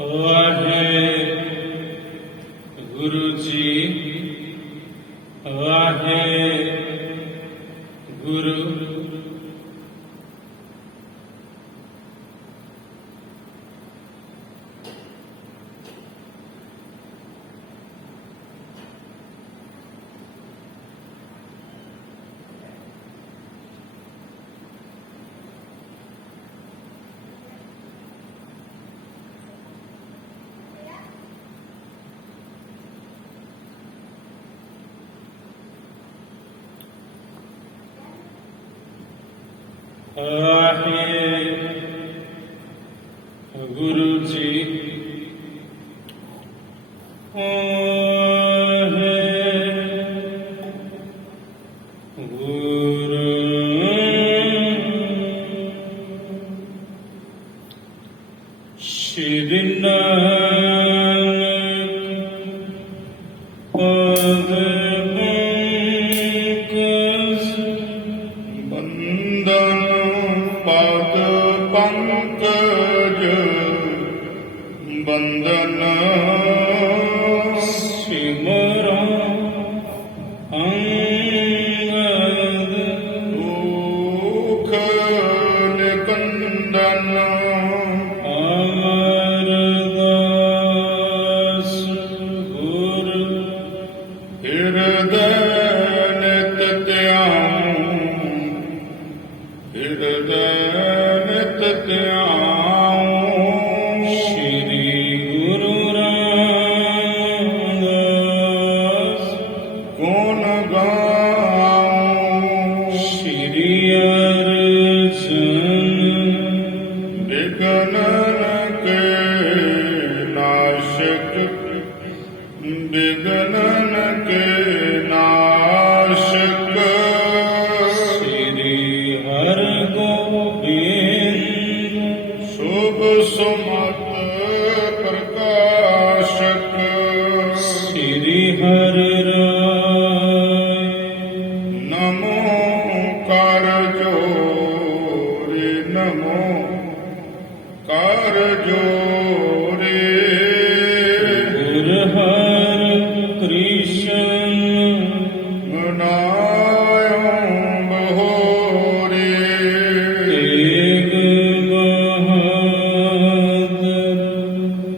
ਵਾਹਿਗੁਰੂ ਜੀ ਵਾਹਿਗੁਰੂ। ਵਾਹਿਗੁਰੂ ਜੀ ਵਾਹਿਗੁਰੂ। ਸ਼੍ਰੀ ਨਾਨਕ ਪਦ ਪੰਕਜ ਬੰਦਨ ਪਦ ਪੰਕਜ ਬੰਦਨ ਸਿਮਰਨ ਅੰਗਦ ਦੁਖ ਨਿਕੰਦਨ ਅਮਰਦਾਸ ਗੁਰ ਹਿਰਦੈ ਨਿਤ ਧਿਆਨ ਹਿਰਦੈ ਨਿਤ ਧਿਆਨ। ਸ਼੍ਰੀ ਗੁਰੂ ਰਾਮਦਾਸ ਗੁਣ ਗਾਉ। ਸ਼੍ਰੀ ਅਰਜਨ ਬਿਗਨਨ ਕੇ ਨਾਸ਼ਕ ਬਿਗਨਨ ਕੇ ਨਾਸ਼ਕ। ਸ਼੍ਰੀ ਹਰਿਗੋਬਿੰਦ ਸ਼ੁਭ ਸੁਮਤ ਪ੍ਰਕਾਸ਼ਕ। ਸ਼੍ਰੀ ਹਰਿ ਰਾਇ ਨਮੋ ਕਰ ਜੋਰੇ ਨਮੋ ਕਰ ਜੋਰੇ। ਗੁਰ ਹਰਿ ਕ੍ਰਿਸ਼ਨ ਮਨਾਇਓ ਬਹੋਰੇ। ਤੇਗ ਬਹਾਦਰ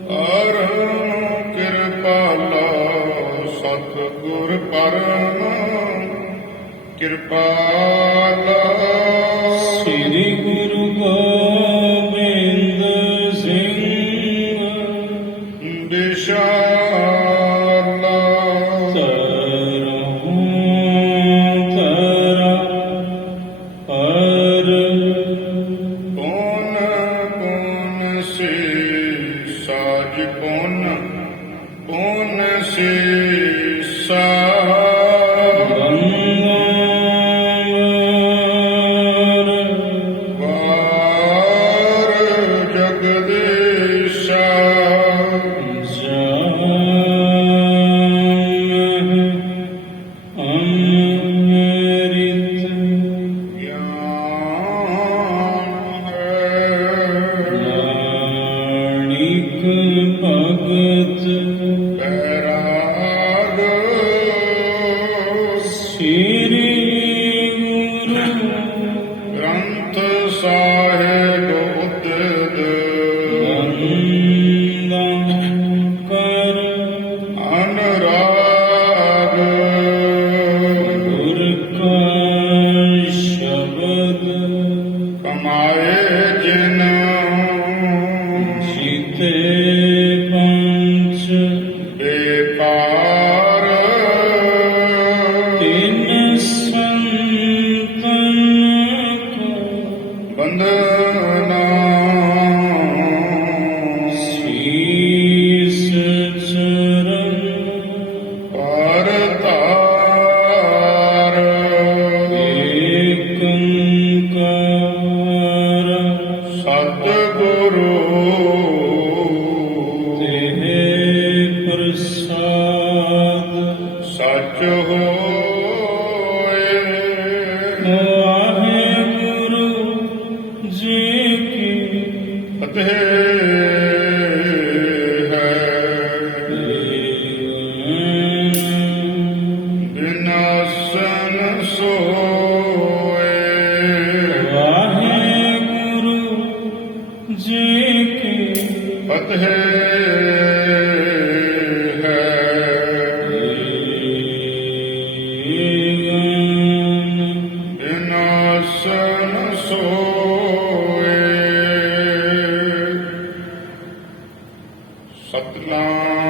ਪਰਮ ਕਿਰਪਾਲਾ ਸਤਿਗੁਰ ਪਰਮ ਕਿਰਪਾਲਾ। ਸ੍ਰੀ ਗੁਰੂ ਗੋਬਿੰਦ ਸਿੰਘ ਵਿਸ਼ਾਲਾ। ਤਰਾ ਪਰ ਪੁਨ ਪੁਨ ਸੇ ਸਾਜ ਪੁਨ ਪੁਨ ਸੇ ਭਗਤ ਬੈਰਾਗ। ਸ੍ਰੀ ਗੁਰੂ ਗ੍ਰੰਥ ਸਾਹਿਬ ਉਦਦ ਵੰਦਨ ਕਰ ਅਨੁਰਾਗ। ਗੁਰ ਕਾ ਸ਼ਬਦ ਕਮਾਏ ਜਿਨ ਜੀਤੇ ਪੰਚ ਬੇਕਾਰ। ਤਿਨ ਸੰਤਨ ਕੋ ਬੰਦਨਾ ਸੀਸ ਚਰਨ ਪਰ ਧਾਰ। ਏਕੰਕਾਰ ਸਤਿਗੁਰੂ ਤੇਰੇ ਪ੍ਰਸਾਦ ਸਚ ਹੋਏ। ਵਾਹਿਗੁਰੂ ਜੀ ਕੀ ਫਤਿਹ। ਸੋਏ। ਵਾਹਿਗੁਰੂ ਜੀ ਕੀ ਫਤਿਹ ਬਿਨਾਸਨ ਸੋਏ। ਸਤਿਨਾਮ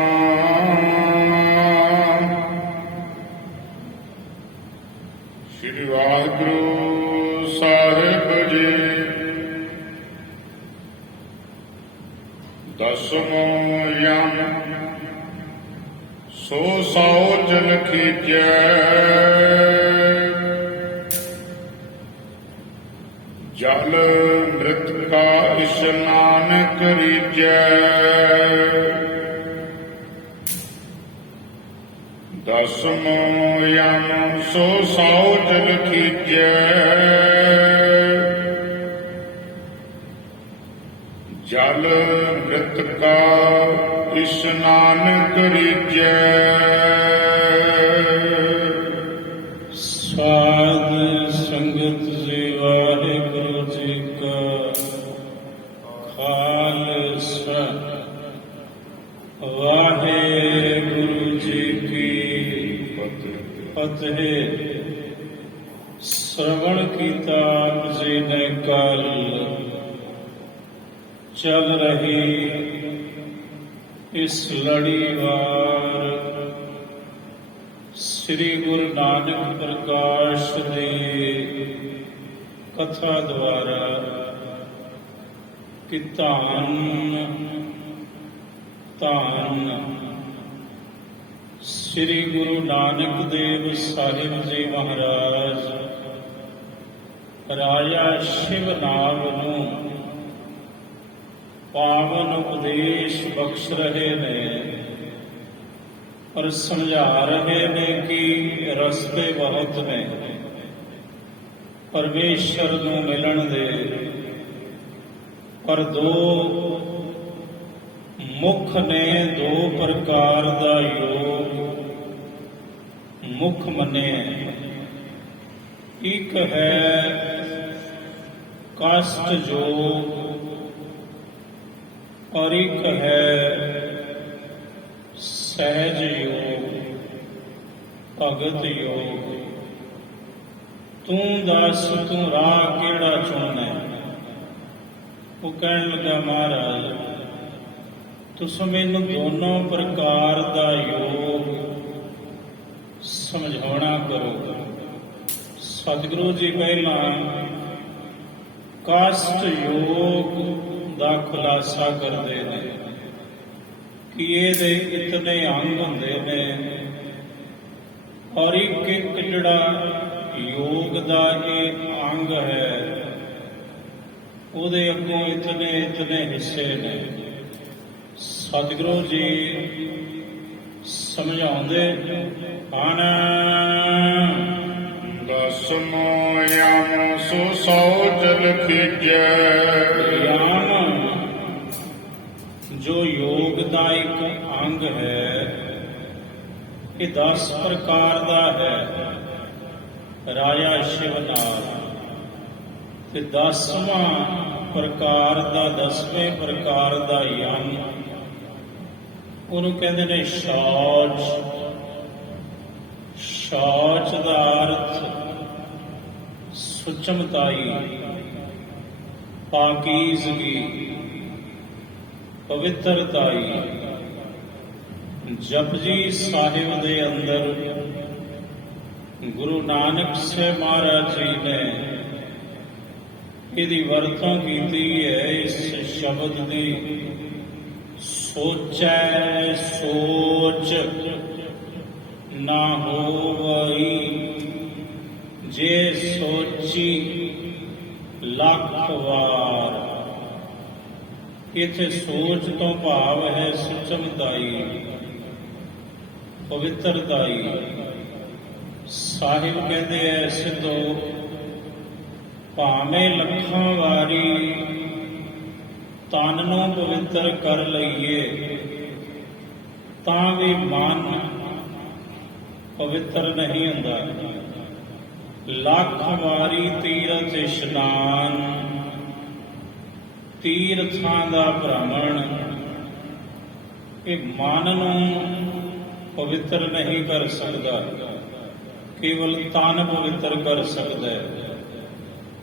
ਸ੍ਰੀ ਵਾਹਿਗੁਰੂ ਸਾਹਿਬ ਜੀ। ਦਸਮੋ ਯਮ ਸੋ ਸੌ ਜਨ ਖੀਜੈ। ਜਲ ਮ੍ਰਿਤ ਕਾ ਇਸ਼ਨਾਨ ਕਰੀਜੈ। ਦਸਮੋ ਯਮ ਸੋ ਸੌ ਜਨ ਖੀਜੈ। ਜਲ ਮ੍ਰਿਤ ਕਾ ਇਸ਼ਨਾਨ ਕਰੀਜੈ। ਸਾਧ ਸੰਗਤ ਜੀ, ਵਾਹਿਗੁਰੂ ਜੀ ਕਾ ਖਾਲਸਾ, ਵਾਹਿਗੁਰੂ ਜੀ ਕੀ ਫਤਿਹ। ਸ਼ਰਵਣ ਕੀਤਾ ਆਪ ਜੀ ਨੇ ਕੱਲ ਚੱਲ ਰਹੀ ਇਸ ਲੜੀਵਾਰ ਸ੍ਰੀ ਗੁਰੂ ਨਾਨਕ ਪ੍ਰਕਾਸ਼ ਦੀ ਕਥਾ ਦੁਆਰਾ ਕਿ ਧੰਨ ਧੰਨ ਸ੍ਰੀ ਗੁਰੂ ਨਾਨਕ ਦੇਵ ਸਾਹਿਬ ਜੀ ਮਹਾਰਾਜ ਰਾਜਾ ਸ਼ਿਵਨਾਗ ਨੂੰ ਪਾਵਨ ਉਪਦੇਸ਼ ਬਖਸ਼ ਰਹੇ ਨੇ ਔਰ ਸਮਝਾ ਰਹੇ ਨੇ ਕਿ ਰਸਤੇ ਬਹੁਤ ਨੇ ਪਰਮੇਸ਼ਰ ਨੂੰ ਮਿਲਣ ਦੇ। ਪਰ ਦੋ ਮੁੱਖ ਨੇ, ਦੋ ਪ੍ਰਕਾਰ ਦਾ ਯੋਗ ਮੁੱਖ ਮੰਨਿਆ। ਇੱਕ ਹੈ ਕਾਸ਼ਟ ਯੋਗ ਔਰ ਇੱਕ ਹੈ ਸਹਿਜ ਯੋਗ, ਭਗਤ ਯੋਗ। ਤੂੰ ਦੱਸ, ਤੂੰ ਰਾਹ ਕਿਹੜਾ ਚੁਣਨਾ ਹੈ? ਉਹ ਕਹਿਣ ਲੱਗਾ, ਮਹਾਰਾਜ ਤੁਸੀਂ ਮੈਨੂੰ ਦੋਨੋਂ ਪ੍ਰਕਾਰ ਦਾ ਯੋਗ ਸਮਝਾਉਣਾ ਕਰੋ। ਸਤਿਗੁਰੂ ਜੀ ਪਹਿਲਾਂ ਕਾਸ਼ਟ ਯੋਗ ਦਾ ਖੁਲਾਸਾ ਕਰਦੇ ਨੇ ਕਿ ਇਹਦੇ ਇਤਨੇ ਅੰਗ ਹੁੰਦੇ ਨੇ ਔਰ ਇੱਕ ਇੱਕ ਜਿਹੜਾ ਯੋਗ ਦਾ ਇਹ ਅੰਗ ਹੈ ਉਹਦੇ ਅੱਗੋਂ ਇਤਨੇ ਇਤਨੇ ਹਿੱਸੇ ਨੇ। ਸਤਿਗੁਰੂ ਜੀ ਸਮਝਾਉਂਦੇ ਹਨ। ਦਸਮੋ ਯਮ ਸੋ ਸੌ ਜਨ ਖੀਜੈ। ਜੋ ਯੋਗ ਦਾ ਇੱਕ ਅੰਗ ਹੈ ਇਹ 10 ਪ੍ਰਕਾਰ ਦਾ ਹੈ। ਰਾਜਾ ਸ਼ਿਵਨਾਗ ਤੇ 10ਵਾਂ ਪ੍ਰਕਾਰ ਦਾ 10ਵੇਂ ਪ੍ਰਕਾਰ ਦਾ ਯਮ ਉਹਨੂੰ ਕਹਿੰਦੇ ਨੇ ਸ਼ੌਚ। ਸ਼ੌਚ ਦਾ ਅਰਥ ਸੁਚਮਤਾਈ, ਪਾਕੀਜ਼ਗੀ, ਪਵਿੱਤਰਤਾਈ। ਜਪਜੀ ਸਾਹਿਬ ਦੇ ਅੰਦਰ ਗੁਰੂ ਨਾਨਕ ਸਾਹਿਬ ਮਹਾਰਾਜ ਜੀ ਨੇ ਇਹਦੀ ਵਰਤੋਂ ਕੀਤੀ ਹੈ ਇਸ ਸ਼ਬਦ ਦੀ। ਸੋਚੈ ਸੋਚ ਨਾ ਹੋਵਈ, ਜੇ ਸੋਚੀ ਲੱਖ ਵਾਰ। ਇੱਥੇ ਸੋਚ ਤੋਂ ਭਾਵ ਹੈ ਸੁਚਮਤਾਈ, ਪਵਿੱਤਰਤਾਈ। ਸਾਹਿਬ ਕਹਿੰਦੇ ਐ ਸਿੱਧੋ ਭਾਵੇਂ ਲੱਖਾਂ ਵਾਰੀ ਤਨ ਨੂੰ ਪਵਿੱਤਰ ਕਰ ਲਈਏ ਤਾਂ ਵੀ ਮਨ ਪਵਿੱਤਰ ਨਹੀਂ ਹੁੰਦਾ। ਲੱਖ ਵਾਰੀ ਤੀਰਥ ਇਸ਼ਨਾਨ, ਤੀਰਥਾਂ ਦਾ ਭ੍ਰਮਣ, ਇਹ ਮਨ ਨੂੰ ਪਵਿੱਤਰ ਨਹੀਂ ਕਰ ਸਕਦਾ, ਕੇਵਲ ਤਨ ਪਵਿੱਤਰ ਕਰ ਸਕਦਾ ਹੈ।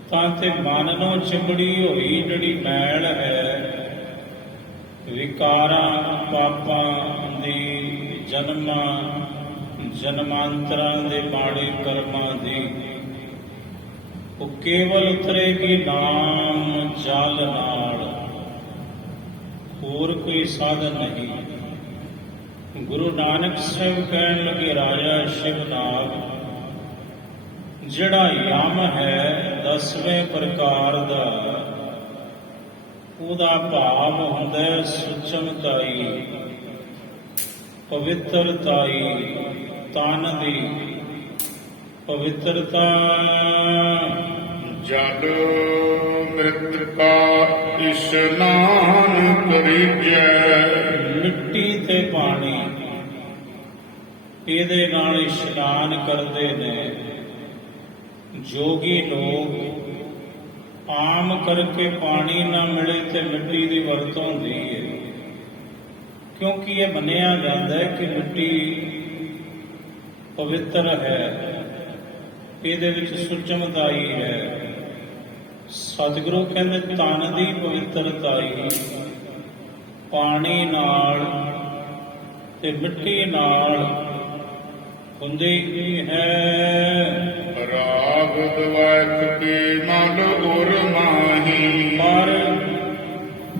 ਤਾਂ ਤੇ ਮਨ ਨੂੰ ਚਿੰਬੜੀ ਹੋਈ ਜਿਹੜੀ ਮੈਲ ਹੈ, ਵਿਕਾਰਾਂ ਪਾਪਾਂ ਦੀ, ਜਨਮਾਂ ਜਨਮਾਂਤਰਾਂ ਦੇ ਮਾੜੇ ਕਰਮਾਂ ਦੀ, ਉਹ ਕੇਵਲ ਉਤਰੇਗੀ ਨਾਮ ਜਲ ਨਾਲ, ਹੋਰ ਕੋਈ ਸਾਧਨ ਨਹੀਂ। ਗੁਰੂ ਨਾਨਕ ਸਾਹਿਬ ਕਹਿਣ ਲੱਗੇ, ਰਾਜਾ ਸ਼ਿਵਨਾਗ ਜਿਹੜਾ ਯਮ ਹੈ 10ਵੇਂ ਪ੍ਰਕਾਰ ਦਾ, ਉਹਦਾ ਭਾਵ ਹੁੰਦਾ ਹੈ ਸੁਚਮਤਾਈ, ਪਵਿੱਤਰਤਾਈ, ਤਨ ਦੀ ਪਵਿੱਤਰਤਾ। ਜਲ ਮ੍ਰਿਤਕਾ ਇਸ਼ਨਾਨ ਕਰੀਜੈ, ਮਿੱਟੀ ਤੇ ਪਾਣੀ ਇਹਦੇ ਨਾਲ ਇਸ਼ਨਾਨ ਕਰਦੇ ਨੇ ਜੋਗੀ ਲੋਕ। ਆਮ ਕਰਕੇ ਪਾਣੀ ਨਾ ਮਿਲੇ ਤੇ ਮਿੱਟੀ ਦੀ ਵਰਤੋਂ ਹੁੰਦੀ ਹੈ, ਕਿਉਂਕਿ ਇਹ ਮੰਨਿਆ ਜਾਂਦਾ ਹੈ ਕਿ ਮਿੱਟੀ ਪਵਿੱਤਰ ਹੈ, ਇਹਦੇ ਵਿੱਚ ਸੁਚਮਤਾਈ ਹੈ। ਸਤਿਗੁਰੂ ਕਹਿੰਦੇ ਤਨ ਦੀ ਪਵਿੱਤਰਤਾਈ ਪਾਣੀ ਨਾਲ ਤੇ ਮਿੱਟੀ ਨਾਲ ਹੁੰਦੀ ਹੈ। ਰਾਗ ਦਵੈਤ ਕੀ ਮਨ ਉਰ ਮਾਹੀ, ਪਰ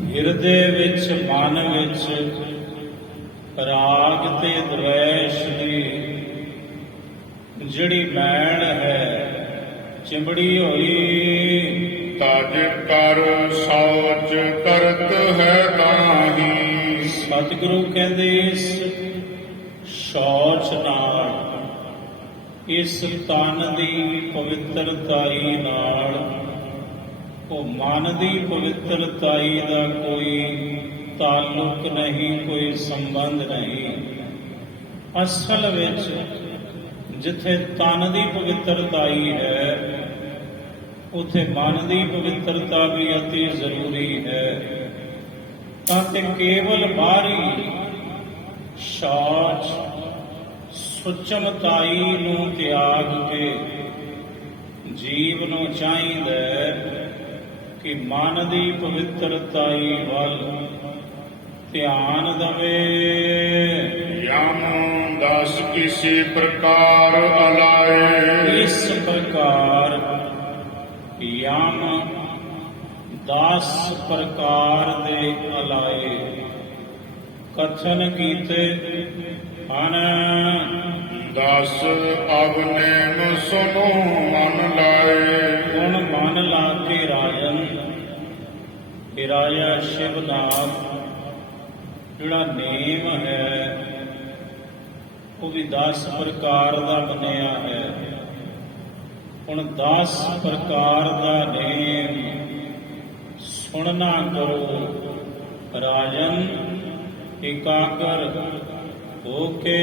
ਹਿਰਦੇ ਵਿੱਚ ਮਨ ਵਿੱਚ ਰਾਗ ਤੇ ਦਵੈਸ਼ ਦੀ ਜਿਹੜੀ ਮੈਲ ਹੈ ਚਿੰਬੜੀ ਹੋਈ, ਤਜ ਕਰ ਸੋਚ ਕਰਤ ਹੈ ਤਾਹੀ। ਸਤਿਗੁਰੂ ਕਹਿੰਦੇ ਇਸ ਸ਼ੌਚ ਨਾਲ, ਇਸ ਤਨ ਦੀ ਪਵਿੱਤਰਤਾਈ ਨਾਲ, ਉਹ ਮਨ ਦੀ ਪਵਿੱਤਰਤਾਈ ਦਾ ਕੋਈ ਤਾਲੁਕ ਨਹੀਂ, ਕੋਈ ਸੰਬੰਧ ਨਹੀਂ। ਅਸਲ ਵਿੱਚ ਜਿੱਥੇ ਤਨ ਦੀ ਪਵਿੱਤਰਤਾਈ ਹੈ, ਉੱਥੇ ਮਨ ਦੀ ਪਵਿੱਤਰਤਾ ਵੀ ਅਤੀ ਜ਼ਰੂਰੀ ਹੈ। ਤਾਂ ਤੇ ਕੇਵਲ ਬਾਹਰੀ ਸ਼ੌਚ ਸੁਚਮਤਾਈ ਨੂੰ ਤਿਆਗ ਕੇ ਜੀਵ ਨੂੰ ਚਾਹੀਦਾ ਹੈ ਕਿ ਮਨ ਦੀ ਪਵਿੱਤਰਤਾਈ ਵੱਲ ਧਿਆਨ ਦੇਵੇ। ਯਮ 10 ਕਿਸੇ ਪ੍ਰਕਾਰ ਅਲਾਏ, ਇਸ ਪ੍ਰਕਾਰ ਯਮ 10 ਪ੍ਰਕਾਰ ਦੇ ਅਲਾਏ ਕਥਨ ਕੀਤੇ ਹਨ। 10 ਅਵਨੇਮ ਸੁਨੋ ਮਨ ਲਾਏ, ਹੁਣ ਮਨ ਲਾ ਕੇ ਰਾਜਨ, ਇਹ ਰਾਜਾ ਸ਼ਿਵਨਾਗ ਜਿਹੜਾ ਨੇਮ ਹੈ ਉਹ ਵੀ 10 ਪ੍ਰਕਾਰ ਦਾ ਬਣਿਆ ਹੈ। ਹੁਣ 10 ਪ੍ਰਕਾਰ ਦਾ ਨੇਮ ਸੁਣਨਾ ਕਰੋ ਰਾਜਨ, ਇਕਾਗਰ ਹੋ ਕੇ।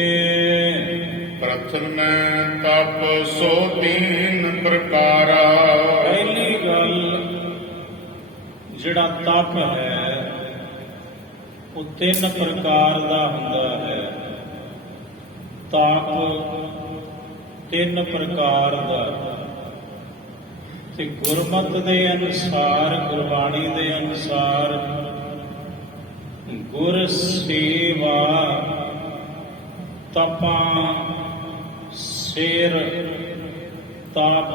ਪ੍ਰਥਮ ਤਪ ਸੋ 3 ਪ੍ਰਕਾਰਾ, ਪਹਿਲੀ ਗੱਲ ਜਿਹੜਾ ਤਪ ਹੈ ਉਹ 3 ਪ੍ਰਕਾਰ ਦਾ ਹੁੰਦਾ ਹੈ। ਤਪ 3 ਪ੍ਰਕਾਰ ਦਾ, ਤੇ ਗੁਰਮਤਿ ਦੇ ਅਨੁਸਾਰ, ਗੁਰਬਾਣੀ ਦੇ ਅਨੁਸਾਰ ਗੁਰ ਸੇਵਾ, ਤਪਾਂ, ਸਿਰ, ਤਪ,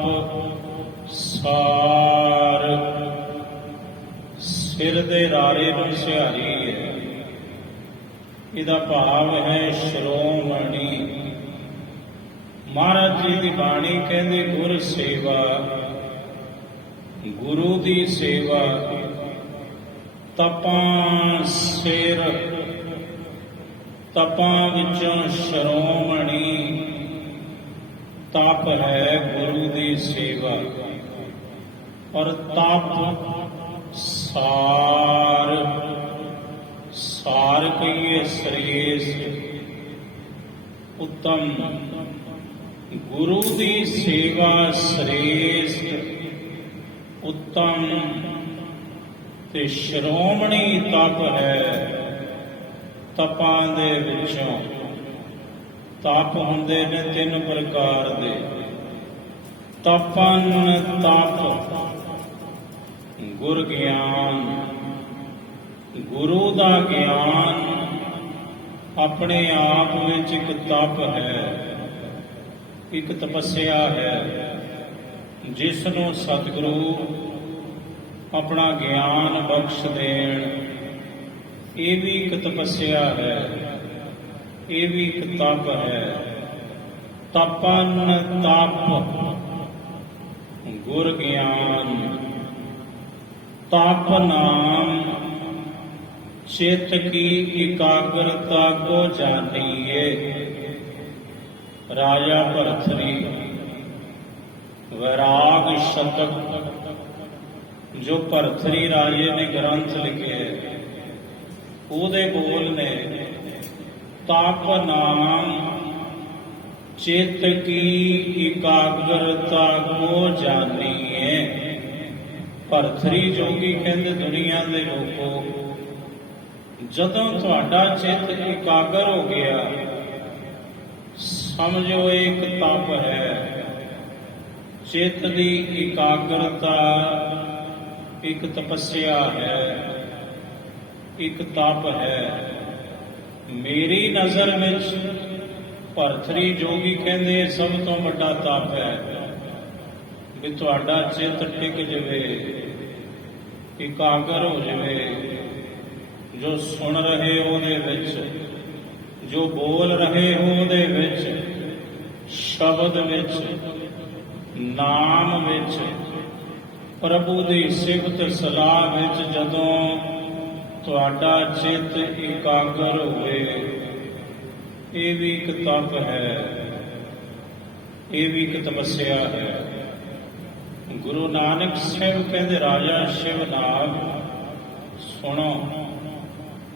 ਸਾਰ, ਸਿਰ ਦੇ ਰਾਰੇ ਨੂੰ ਸਿਹਾਰੀ ਹੈ। ਇਹਦਾ ਭਾਵ ਹੈ ਸ਼੍ਰੋਮਣੀ। ਮਹਾਰਾਜ ਜੀ ਦੀ ਬਾਣੀ ਕਹਿੰਦੇ ਗੁਰ ਸੇਵਾ, ਗੁਰੂ ਦੀ ਸੇਵਾ, ਤਪਾਂ ਸਿਰ, ਤਪਾਂ ਵਿੱਚੋਂ ਸ਼੍ਰੋਮਣੀ ਤਪ ਹੈ ਗੁਰੂ ਦੀ ਸੇਵਾ। ਔਰ ਤਪ ਸਾਰ, ਸਾਰ ਕਹੀਏ ਸ੍ਰੇਸ਼ਟ, ਉੱਤਮ, ਗੁਰੂ ਦੀ ਸੇਵਾ ਸ੍ਰੇਸ਼ਟ ਉੱਤਮ ਤੇ ਸ਼੍ਰੋਮਣੀ ਤਪ ਹੈ। ਤਪਾਂ ਦੇ ਵਿੱਚੋਂ ਤਪ ਹੁੰਦੇ ਨੇ ਤਿੰਨ ਪ੍ਰਕਾਰ ਦੇ। ਤਪਨ ਤਪ ਗੁਰ ਗਿਆਨ, ਗੁਰੂ ਦਾ ਗਿਆਨ ਆਪਣੇ ਆਪ ਵਿੱਚ ਇੱਕ ਤਪ ਹੈ, ਇੱਕ ਤਪੱਸਿਆ ਹੈ। ਜਿਸ ਨੂੰ ਸਤਿਗੁਰੂ ਆਪਣਾ ਗਿਆਨ ਬਖਸ਼ ਦੇਣ, ਇਹ ਵੀ ਇੱਕ ਤਪੱਸਿਆ ਹੈ, ਇਹ ਵੀ ਇੱਕ ਤਪ ਹੈ। ਤਪਨ ਤਪ ਗੁਰ ਗਿਆਨ, ਤਪ ਨਾਮ ਚਿਤ ਕੀ ਇਕਾਗਰਤਾ ਕੋ ਜਾਨੀਏ। ਰਾਜਾ ਭਰਥਰੀ ਵੈਰਾਗ ਸ਼ਤਕ ਜੋ ਭਰਥਰੀ ਰਾਜੇ ਨੇ ਗ੍ਰੰਥ ਲਿਖੇ, ਉਹਦੇ ਬੋਲ ਨੇ ਤਪ ਨਾਮ ਚਿਤ ਕੀ ਇਕਾਗਰਤਾ ਕੋ ਜਾਨੀਏ। ਭਰਥਰੀ ਜੋਗੀ ਕਹਿੰਦੇ, ਦੁਨੀਆ ਦੇ ਲੋਕੋ, ਜਦੋਂ ਤੁਹਾਡਾ ਚਿੱਤ ਇਕਾਗਰ ਹੋ ਗਿਆ, ਸਮਝੋ ਇਹ ਇੱਕ ਤਪ ਹੈ। ਚਿੱਤ ਦੀ ਇਕਾਗਰਤਾ ਇੱਕ ਤਪੱਸਿਆ ਹੈ, ਇੱਕ ਤਪ ਹੈ। ਮੇਰੀ ਨਜ਼ਰ ਵਿੱਚ ਭਰਥਰੀ ਜੋਗੀ ਕਹਿੰਦੇ ਸਭ ਤੋਂ ਵੱਡਾ ਤਪ ਹੈ ਵੀ ਤੁਹਾਡਾ ਚਿੱਤ ਟਿਕ ਜਾਵੇ, ਇਕਾਗਰ ਹੋ ਜਾਵੇ। ਜੋ ਸੁਣ ਰਹੇ ਹੋ ਉਹਦੇ ਵਿੱਚ, ਜੋ ਬੋਲ ਰਹੇ ਹੋ ਉਹਦੇ ਵਿੱਚ, ਸ਼ਬਦ ਵਿੱਚ, ਨਾਮ ਵਿੱਚ, ਪ੍ਰਭੂ ਦੀ ਸਿਫਤ ਸਲਾਹ ਵਿੱਚ ਜਦੋਂ ਤੁਹਾਡਾ ਚਿੱਤ ਇਕਾਗਰ ਹੋਵੇ, ਇਹ ਵੀ ਇੱਕ ਤਪ ਹੈ, ਇਹ ਵੀ ਇੱਕ ਤਪੱਸਿਆ ਹੈ। ਗੁਰੂ ਨਾਨਕ ਸਾਹਿਬ ਕਹਿੰਦੇ, ਰਾਜਾ ਸ਼ਿਵ ਨਾਮ ਸੁਣੋ,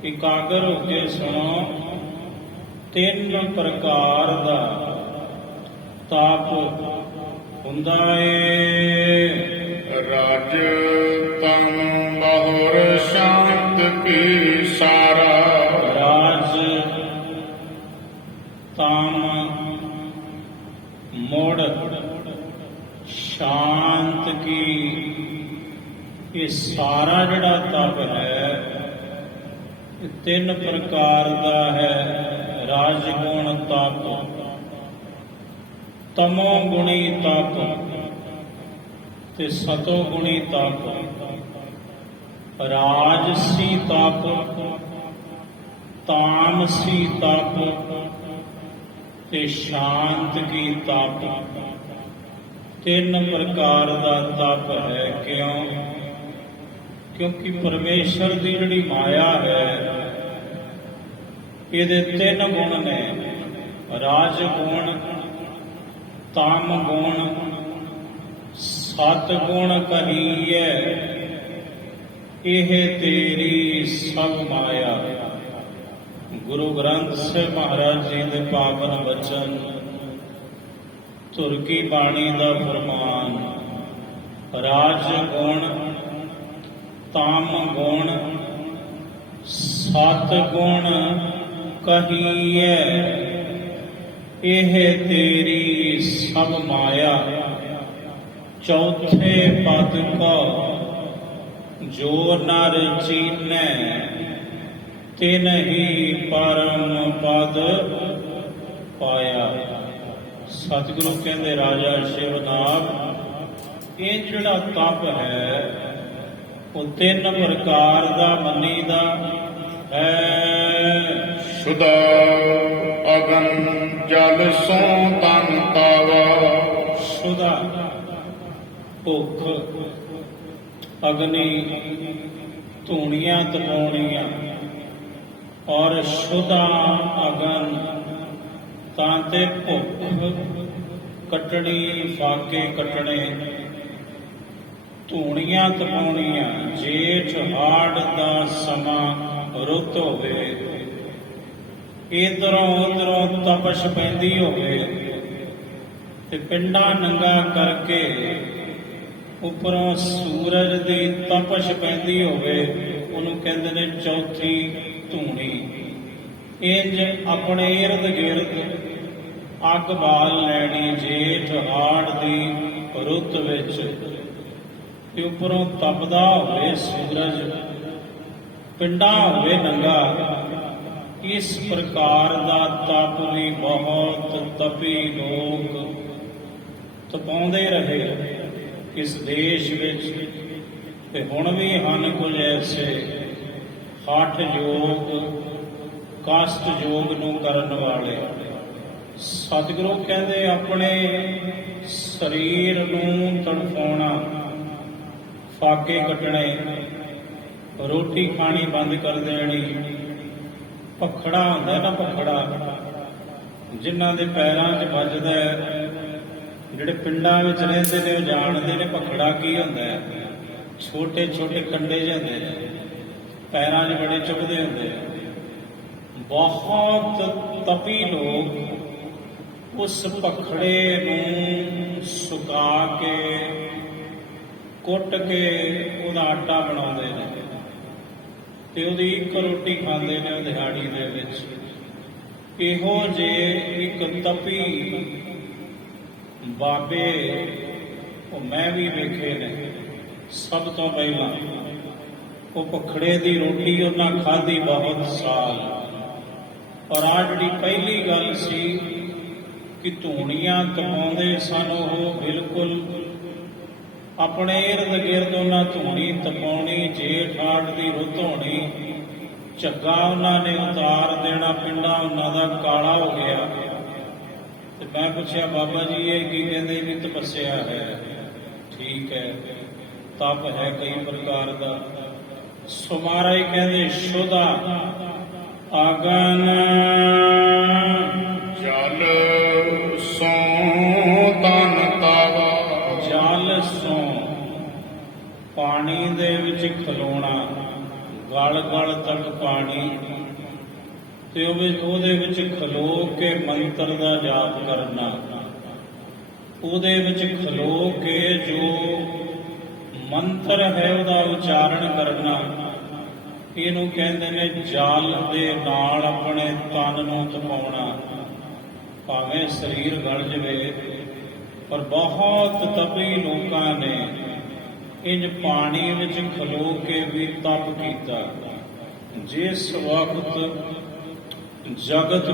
ਇਕਾਗਰ ਹੋ ਕੇ ਸੁਣੋ। ਤਿੰਨ ਪ੍ਰਕਾਰ ਦਾ ਤਪ ਹੁੰਦਾ ਏ। ਰਾਜ ਤਮ ਬਹੁਰ ਸ਼ਾਂਤ ਕੀ ਸਾਰਾ। ਰਾਜ ਤਮ ਮੋੜ ਸ਼ਾਂਤ ਕੀ, ਇਹ ਸਾਰਾ ਜਿਹੜਾ ਤਪ ਹੈ ਇਹ ਤਿੰਨ ਪ੍ਰਕਾਰ ਦਾ ਹੈ। ਰਾਜ ਗੁਣ ਤਪ, ਤਮੋ ਗੁਣੀ ਤਪ ਤੇ ਸਤੋ ਗੁਣੀ ਤਪ। ਰਾਜਸੀ ਤਪ, ਤਾਮਸੀ ਤਪ ਤੇ ਸ਼ਾਂਤ ਕੀ ਤਪ। ਤਿੰਨ ਪ੍ਰਕਾਰ ਦਾ ਤਪ ਹੈ। ਕਿਉਂ? ਕਿਉਂਕਿ ਪਰਮੇਸ਼ਰ ਦੀ ਜਿਹੜੀ ਮਾਇਆ ਹੈ, ਇਹਦੇ ਤਿੰਨ ਗੁਣ ਨੇ, ਰਾਜ ਗੁਣ, ਤਾਮ ਗੁਣ, ਸਤ ਗੁਣ ਕਹੀਏ। ਇਹ ਤੇਰੀ ਸਭ ਮਾਇਆ। ਗੁਰੂ ਗ੍ਰੰਥ ਸਾਹਿਬ ਮਹਾਰਾਜ ਜੀ ਦੇ ਪਾਵਨ ਬਚਨ, ਧੁਰ ਕੀ ਬਾਣੀ ਦਾ ਫਰਮਾਨ। ਰਾਜ ਗੁਣ, ਤਾਮ ਗੁਣ, ਸਤ ਗੁਣ ਕਹੀਏ। ਇਹ ਤੇਰੀ ਸਭ ਮਾਇਆ। ਚੌਥੇ ਪਦ ਕੋ ਜੋ ਨਰ ਚੀਨੈ, ਤਿਨ ਹੀ ਪਰਮ ਪਦ ਪਾਇਆ। ਸਤਿਗੁਰੂ ਕਹਿੰਦੇ, ਰਾਜਾ ਸ਼ਿਵਨਾਥ, ਇਹ ਜਿਹੜਾ ਤਪ ਹੈ ਉਹ ਤਿੰਨ ਪ੍ਰਕਾਰ ਦਾ ਮੰਨੀਦਾ ਹੈ। ਸੁਦਾ ਅਗਨ ਜਲ ਸੋ ਤਨ ਪਾਵਾ। ਸੁਦਾ ਭੁੱਖ, ਅਗਨੀ ਧੂਣੀਆਂ ਤਪਾਉਣੀਆਂ, ਔਰ ਸੁਦਾ ਅਗਨ ਤਾਂ ਤੇ ਭੁੱਖ ਕੱਟਣੀ, ਫਾਕੇ ਕੱਟਣੇ, ਧੂਣੀਆਂ ਤਪਾਉਣੀਆਂ। ਜੇਠ ਹਾੜ ਦਾ ਸਮਾਂ ਰੁੱਤ ਹੋਵੇ, ਇਧਰੋਂ ਉਧਰੋਂ ਤਪਸ਼ ਪੈਂਦੀ ਹੋਵੇ, ਤੇ ਪਿੰਡਾ ਨੰਗਾ ਕਰਕੇ ਉੱਪਰੋਂ ਸੂਰਜ ਦੀ ਤਪਸ਼ ਪੈਂਦੀ ਹੋਵੇ, ਉਹਨੂੰ ਕਹਿੰਦੇ ਨੇ ਚੌਥੀ ਧੂਣੀ। ਇੰਜ ਆਪਣੇ ਇਰਦ ਗਿਰਦ ਅੱਗ ਬਾਲ ਲੈਣੀ ਜੇਠ ਹਾੜ ਦੀ ਰੁੱਤ ਵਿੱਚ, ਤੇ ਉੱਪਰੋਂ ਤਪਦਾ ਹੋਵੇ ਸੂਰਜ, ਪਿੰਡਾ ਹੋਵੇ ਨੰਗਾ। ਇਸ ਪ੍ਰਕਾਰ ਦਾ ਤਪ ਵੀ ਬਹੁਤ ਤਪੀ ਲੋਕ ਤਪਾਉਂਦੇ ਰਹੇ ਇਸ ਦੇਸ਼ ਵਿੱਚ, ਤੇ ਹੁਣ ਵੀ ਹਨ ਕੁਝ ਐਸੇ ਹਠ ਯੋਗ ਕਸ਼ਟ ਯੋਗ ਨੂੰ ਕਰਨ ਵਾਲੇ। ਸਤਿਗੁਰੂ ਕਹਿੰਦੇ ਆਪਣੇ ਸਰੀਰ ਨੂੰ ਤੜਫਾਉਣਾ, ਫਾਕੇ ਕੱਟਣੇ, ਰੋਟੀ ਖਾਣੀ ਬੰਦ ਕਰ ਦੇਣੀ। ਭਖੜਾ ਹੁੰਦਾ ਨਾ, ਭਖੜਾ ਜਿਨ੍ਹਾਂ ਦੇ ਪੈਰਾਂ 'ਚ ਵੱਜਦਾ ਹੈ, ਜਿਹੜੇ ਪਿੰਡਾਂ ਵਿੱਚ ਰਹਿੰਦੇ ਨੇ ਉਹ ਜਾਣਦੇ ਨੇ ਭਖੜਾ ਕੀ ਹੁੰਦਾ ਹੈ। ਛੋਟੇ ਛੋਟੇ ਕੰਡੇ ਜਾਂਦੇ ਨੇ, ਪੈਰਾਂ 'ਚ ਬੜੇ ਚੁਭਦੇ ਹੁੰਦੇ ਆ। ਬਹੁਤ ਤਪੀ ਲੋਕ ਉਸ ਭਖੜੇ ਨੂੰ ਸੁਕਾ ਕੇ ਕੁੱਟ ਕੇ ਉਹਦਾ ਆਟਾ ਬਣਾਉਂਦੇ ਨੇ, ਤੇ ਉਹਦੀ ਇੱਕ ਰੋਟੀ ਖਾਂਦੇ ਨੇ ਉਹ ਦਿਹਾੜੀ ਦੇ ਵਿੱਚ। ਇਹੋ ਜਿਹੇ ਇੱਕ ਤਪੀ ਬਾਬੇ ਉਹ ਮੈਂ ਵੀ ਵੇਖੇ ਨੇ। ਸਭ ਤੋਂ ਪਹਿਲਾਂ ਉਹ ਭਖੜੇ ਦੀ ਰੋਟੀ ਉਹਨਾਂ ਖਾਧੀ ਬਹੁਤ ਸਾਲ। ਔਰ ਆ ਜਿਹੜੀ ਪਹਿਲੀ ਗੱਲ ਸੀ ਕਿ ਧੂਣੀਆਂ ਤਪਾਉਂਦੇ ਸਨ, ਉਹ ਬਿਲਕੁਲ ਆਪਣੇ ਇਰਦ ਗਿਰਦ ਉਹਨਾਂ ਧੂਣੀ ਤਪਾਉਣੀ। ਜੇਠ ਹਾੜ ਦੀ ਰੁੱਤ ਹੋਣੀ, ਝੱਗਾ ਉਹਨਾਂ ਨੇ ਉਤਾਰ ਦੇਣਾ, ਪਿੰਡਾ ਉਹਨਾਂ ਦਾ ਕਾਲਾ ਹੋ ਗਿਆ। ਤੇ ਮੈਂ ਪੁੱਛਿਆ, ਬਾਬਾ ਜੀ ਇਹ ਕੀ ਕਹਿੰਦੇ ਵੀ ਤਪੱਸਿਆ ਹੈ? ਠੀਕ ਹੈ, ਤਪ ਹੈ ਕਈ ਪ੍ਰਕਾਰ ਦਾ। ਸੋ ਮਹਾਰਾਜ ਕਹਿੰਦੇ ਸ਼ੁਦਾ ਆਗਨ ਜਲ ਸੋ ਤਨ ਤਵਾ। ਜਲ ਸੋ ਪਾਣੀ ਦੇ ਵਿੱਚ ਖਲੋਣਾ, ਗਲ ਗਲ ਤੱਕ ਪਾਣੀ, ਤੇ ਉਹਦੇ ਵਿੱਚ ਖਲੋ ਕੇ ਮੰਤਰ ਦਾ ਜਾਪ ਕਰਨਾ। ਉਹਦੇ ਵਿੱਚ ਖਲੋ ਕੇ ਜੋ ਮੰਤਰ ਹੈ ਉਹਦਾ ਉਚਾਰਨ ਕਰਨਾ। ਇਹਨੂੰ ਕਹਿੰਦੇ ਨੇ ਜਲ ਦੇ ਨਾਲ ਆਪਣੇ ਤਨ ਨੂੰ ਤਪਾਉਣਾ। ਭਾਵੇਂ ਸਰੀਰ ਗਲ ਜਵੇ, ਪਰ ਬਹੁਤ ਤਪੀ ਲੋਕਾਂ ਨੇ ਇੰਜ ਪਾਣੀ ਵਿੱਚ ਖਲੋ ਕੇ ਵੀ ਤਪ ਕੀਤਾ। ਜਿਸ ਵਕਤ ਜਗਤ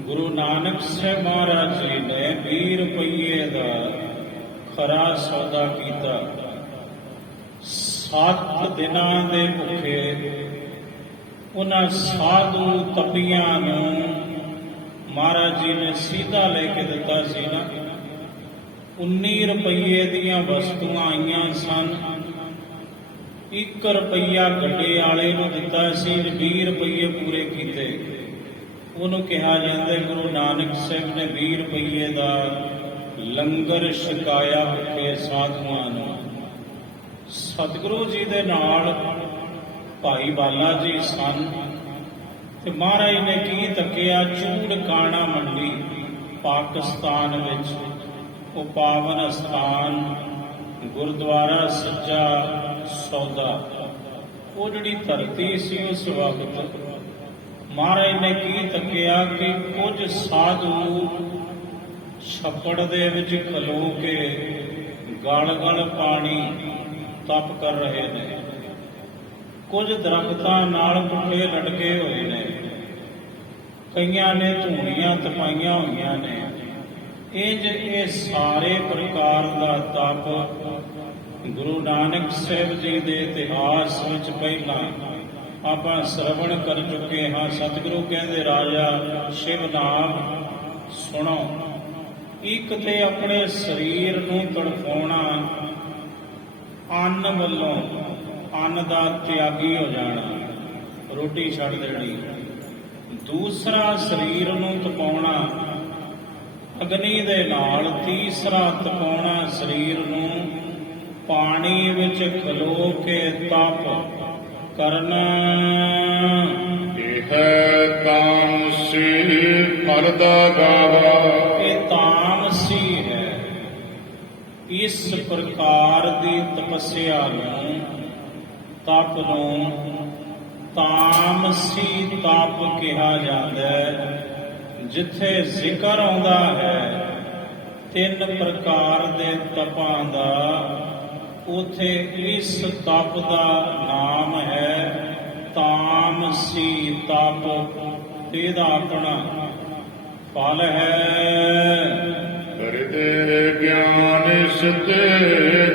ਗੁਰੂ ਨਾਨਕ ਸਾਹਿਬ ਮਹਾਰਾਜ ਜੀ ਨੇ 20 ਰੁਪਈਏ ਦਾ ਖਰਾ ਸੌਦਾ ਕੀਤਾ। 7 ਦਿਨਾਂ ਦੇ ਭੁੱਖੇ ਉਹਨਾਂ ਸਾਧੂ ਤਪੀਆਂ ਨੂੰ ਮਹਾਰਾਜ ਜੀ ਨੇ ਸਿੱਧਾ ਲੈ ਕੇ ਦਿੱਤਾ ਸੀ ਨਾ। 19 ਰੁਪਈਏ ਦੀਆਂ ਵਸਤੂਆਂ ਆਈਆਂ ਸਨ। 1 ਰੁਪਈਆ ਗੱਡੇ ਵਾਲੇ ਨੂੰ ਦਿੱਤਾ ਸੀ, 20 ਰੁਪਈਏ ਪੂਰੇ ਕੀਤੇ। ਉਹਨੂੰ ਕਿਹਾ ਜਾਂਦਾ ਗੁਰੂ ਨਾਨਕ ਸਾਹਿਬ ਨੇ 20 ਰੁਪਈਏ ਦਾ ਲੰਗਰ ਛਕਾਇਆ ਭੁੱਖੇ ਸਾਧੂਆਂ ਨੂੰ। ਸਤਿਗੁਰੂ ਜੀ ਦੇ ਨਾਲ ਭਾਈ ਬਾਲਾ ਜੀ ਸਨ, ਤੇ ਮਹਾਰਾਜ ਨੇ ਕੀ ਤੱਕਿਆ, ਚੂੜਕਾਣਾ ਮੰਡੀ ਪਾਕਿਸਤਾਨ ਵਿੱਚ, ਉਹ ਪਾਵਨ ਅਸਥਾਨ ਗੁਰਦੁਆਰਾ ਸੱਚਾ ਸੌਦਾ, ਉਹ ਜਿਹੜੀ ਧਰਤੀ ਸੀ ਉਸ ਵਕਤ ਮਹਾਰਾਜ ਨੇ ਕੀ ਤੱਕਿਆ ਕਿ ਕੁਝ ਸਾਧੂ ਛੱਪੜ ਦੇ ਵਿੱਚ ਖਲੋ ਕੇ ਗਲ ਗਲ ਪਾਣੀ ਤਪ ਕਰ ਰਹੇ ਨੇ। ਕੁਝ ਦਰਖਤਾਂ ਨਾਲ ਪੁੱਠੇ ਲਟਕੇ ਹੋਏ ਨੇ, ਕਈਆਂ ਨੇ ਧੂਣੀਆਂ ਤਪਾਈਆਂ ਹੋਈਆਂ ਨੇ। ਇਹ ਸਾਰੇ ਪ੍ਰਕਾਰ ਦਾ ਤਪ ਗੁਰੂ ਨਾਨਕ ਸਾਹਿਬ ਜੀ ਦੇ ਇਤਿਹਾਸ ਵਿੱਚ ਪਹਿਲਾਂ ਆਪਾਂ ਸਰਵਣ ਕਰ ਚੁੱਕੇ ਹਾਂ। ਸਤਿਗੁਰੂ ਕਹਿੰਦੇ ਰਾਜਾ ਸ਼ਿਵ ਨਾਮ ਸੁਣੋ। ਇੱਕ ਤੇ ਆਪਣੇ ਸਰੀਰ ਨੂੰ ਤੜਫਾਉਣਾ, ਅੰਨ ਵੱਲੋਂ ਅੰਨ ਦਾ ਤਿਆਗੀ ਹੋ ਜਾਣਾ, ਰੋਟੀ ਛੱਡ ਦੇਣੀ। ਦੂਸਰਾ ਸਰੀਰ ਨੂੰ ਤਪਾਉਣਾ ਅਗਨੀ ਦੇ ਨਾਲ। ਤੀਸਰਾ ਤਪਾਉਣਾ ਸਰੀਰ ਨੂੰ ਪਾਣੀ ਵਿੱਚ ਖਲੋ ਕੇ ਤਪ ਕਰਨਾ। ਇਹ ਤਾਮਸੀ ਫਲ ਦਾ ਗਾਵਾ। ਇਹ ਇਸ ਪ੍ਰਕਾਰ ਦੀ ਤਪੱਸਿਆ ਨੂੰ, ਤਪ ਨੂੰ ਤਾਮਸੀ ਤਪ ਕਿਹਾ ਜਾਂਦਾ ਹੈ। ਜਿੱਥੇ ਜ਼ਿਕਰ ਆਉਂਦਾ ਹੈ 3 ਪ੍ਰਕਾਰ ਦੇ ਤਪਾਂ ਦਾ, ਉਥੇ ਇਸ ਤਪ ਦਾ ਨਾਮ ਹੈ ਤਾਮਸੀ ਤਪ। ਇਹਦਾ ਆਪਣਾ ਫਲ ਹੈ। ਹਿਰਦੇ ਗਿਆਨ ਸਿਤੇ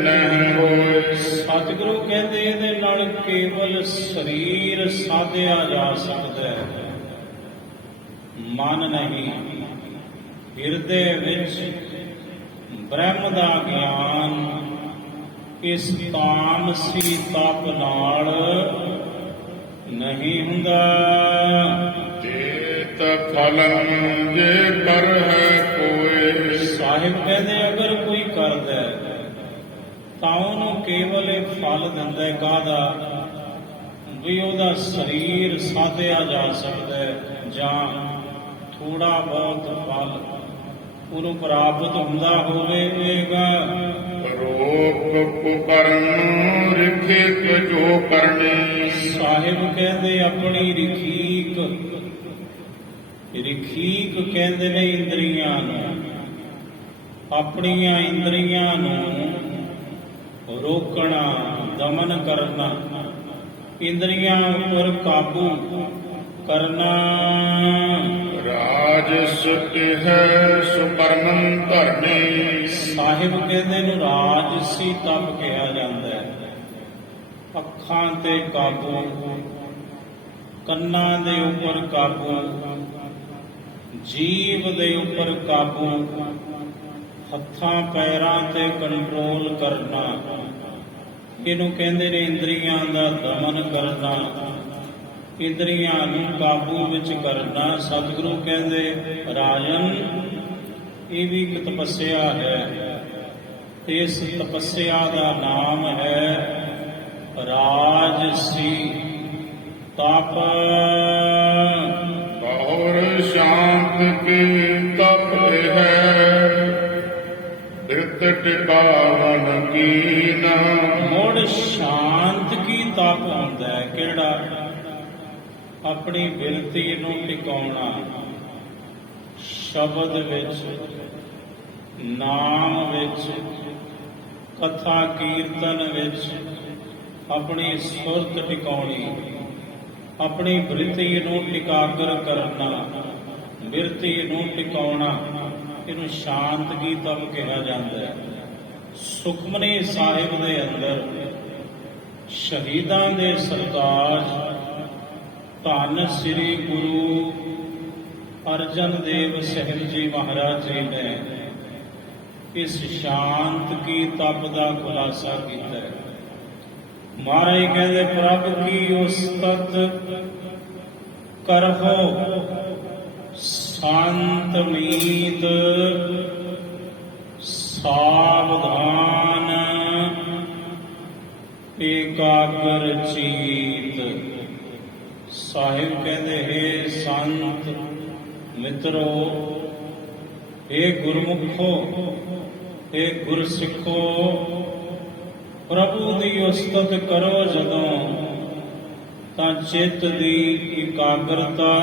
ਨਹਿ ਹੋਏ। ਸਤਿਗੁਰੂ ਕਹਿੰਦੇ ਇਹਦੇ ਨਾਲ ਕੇਵਲ ਸਰੀਰ ਸਾਧਿਆ ਜਾ ਸਕਦਾ ਹੈ, ਮਨ ਨਹੀਂ। ਹਿਰਦੇ ਵਿੱਚ ਬ੍ਰਹਮ ਦਾ ਗਿਆਨ ਇਸ ਤਾਮਸੀ ਤਪ ਨਾਲ ਨਹੀਂ ਹੁੰਦਾ। ਤੇਤ ਫਲੰ ਜੇ ਕਰ ਹੈ ਕੋਇ। ਸਾਹਿਬ ਕਹਿੰਦੇ ਅਗਰ ਕੋਈ ਕਰਦਾ ਹੈ ਤਾਂ ਉਹਨੂੰ ਕੇਵਲ ਇਹ ਫਲ ਦਿੰਦਾ ਹੈ, ਕਾਹਦਾ? ਵੀ ਉਹਦਾ ਸਰੀਰ ਸਾਧਿਆ ਜਾ ਸਕਦਾ ਹੈ, ਜਾਂ ਥੋੜਾ ਬਹੁਤ ਫਲ ਉਹਨੂੰ ਪ੍ਰਾਪਤ ਹੁੰਦਾ ਹੋਵੇਗਾ। ਰੋਕ ਕੁਕਰਨ ਰਿਖਿਕ ਜੋ ਕਰਨੀ। ਸਾਹਿਬ ਕਹਿੰਦੇ ਆਪਣੀ ਰਿਖੀਕ ਕਹਿੰਦੇ ਨੇ ਇੰਦਰੀਆਂ ਨੂੰ, ਆਪਣੀਆਂ ਇੰਦਰੀਆਂ ਨੂੰ ਰੋਕਣਾ, ਦਮਨ ਕਰਨਾ, ਇੰਦਰੀਆਂ ਉੱਪਰ ਕਾਬੂ ਕਰਨਾ। ਰਾਜਸ ਹੈ ਸੁਕਰਮੰ ਧਰਨੀ। ਸਾਹਿਬ ਕਹਿੰਦੇ ਨੂੰ ਰਾਜਸੀ ਤਪ ਕਿਹਾ ਜਾਂਦਾ ਹੈ। ਅੱਖਾਂ ਤੇ ਕਾਬੂ, ਕੰਨਾਂ ਦੇ ਉੱਪਰ ਕਾਬੂ, ਜੀਭ ਦੇ ਉੱਪਰ ਕਾਬੂ, ਹੱਥਾਂ ਪੈਰਾਂ ਤੇ ਕੰਟਰੋਲ ਕਰਨਾ, ਇਹਨੂੰ ਕਹਿੰਦੇ ਨੇ ਇੰਦਰੀਆਂ ਦਾ ਦਮਨ ਕਰਨਾ, ਇੰਦਰੀਆਂ ਨੂੰ ਕਾਬੂ ਵਿੱਚ ਕਰਨਾ। ਸਤਿਗੁਰੂ ਕਹਿੰਦੇ ਰਾਜਨ, ਇਹ ਵੀ ਇੱਕ ਤਪੱਸਿਆ ਹੈ। ਇਸ ਤਪੱਸਿਆ ਦਾ ਨਾਮ ਹੈ ਰਾਜਸੀ ਤਪ। ਬਹੁਰ ਸ਼ਾਂਤ ਕੀ ਤਪ ਹੈ, ਬਿਰਤ ਟਿਕਾਵਨ ਕੀਨਾ। ਮੁੜ ਸ਼ਾਂਤ ਕੀ ਤਪ ਹੁੰਦਾ ਹੈ ਕਿਹੜਾ? ਆਪਣੀ ਬਿਰਤੀ ਨੂੰ ਟਿਕਾਉਣਾ, ਸ਼ਬਦ ਵਿੱਚ, ਨਾਮ ਵਿੱਚ, ਕਥਾ ਕੀਰਤਨ ਵਿੱਚ ਆਪਣੀ ਸੁਰਤ ਟਿਕਾਉਣੀ, ਆਪਣੀ ਬਿਰਤੀ ਨੂੰ ਟਿਕਾਗਰ ਕਰਨਾ, ਬਿਰਤੀ ਨੂੰ ਟਿਕਾਉਣਾ, ਇਹਨੂੰ ਸ਼ਾਂਤ ਕੀ ਤਪ ਕਿਹਾ ਜਾਂਦਾ ਹੈ। ਸੁਖਮਨੀ ਸਾਹਿਬ ਦੇ ਅੰਦਰ ਸ਼ਹੀਦਾਂ ਦੇ ਸਰਤਾਜ ਧੰਨ ਸ੍ਰੀ ਗੁਰੂ ਅਰਜਨ ਦੇਵ ਸਾਹਿਬ ਜੀ ਮਹਾਰਾਜ ਜੀ ਨੇ ਇਸ ਸ਼ਾਂਤ ਕੀ ਤਪ ਦਾ ਖੁਲਾਸਾ ਕੀਤਾ ਹੈ। ਮਹਾਰਾਜ ਕਹਿੰਦੇ ਪ੍ਰਭ ਕੀ ਉਸਤਤ ਕਰਹੁ ਸੰਤ ਮੀਤ, ਸਾਵਧਾਨ ਏਕਾਗਰ ਚੀਤ। ਸਾਹਿਬ ਕਹਿੰਦੇ ਹੈ ਸੰਤ ਮਿੱਤਰੋ, ਇਹ ਗੁਰਮੁਖੋ, ਇਹ ਗੁਰਸਿੱਖੋ, ਪ੍ਰਭੂ ਦੀ ਉਸਤਤ ਕਰੋ ਜਦੋਂ, ਤਾਂ ਚਿੱਤ ਦੀ ਇਕਾਗਰਤਾ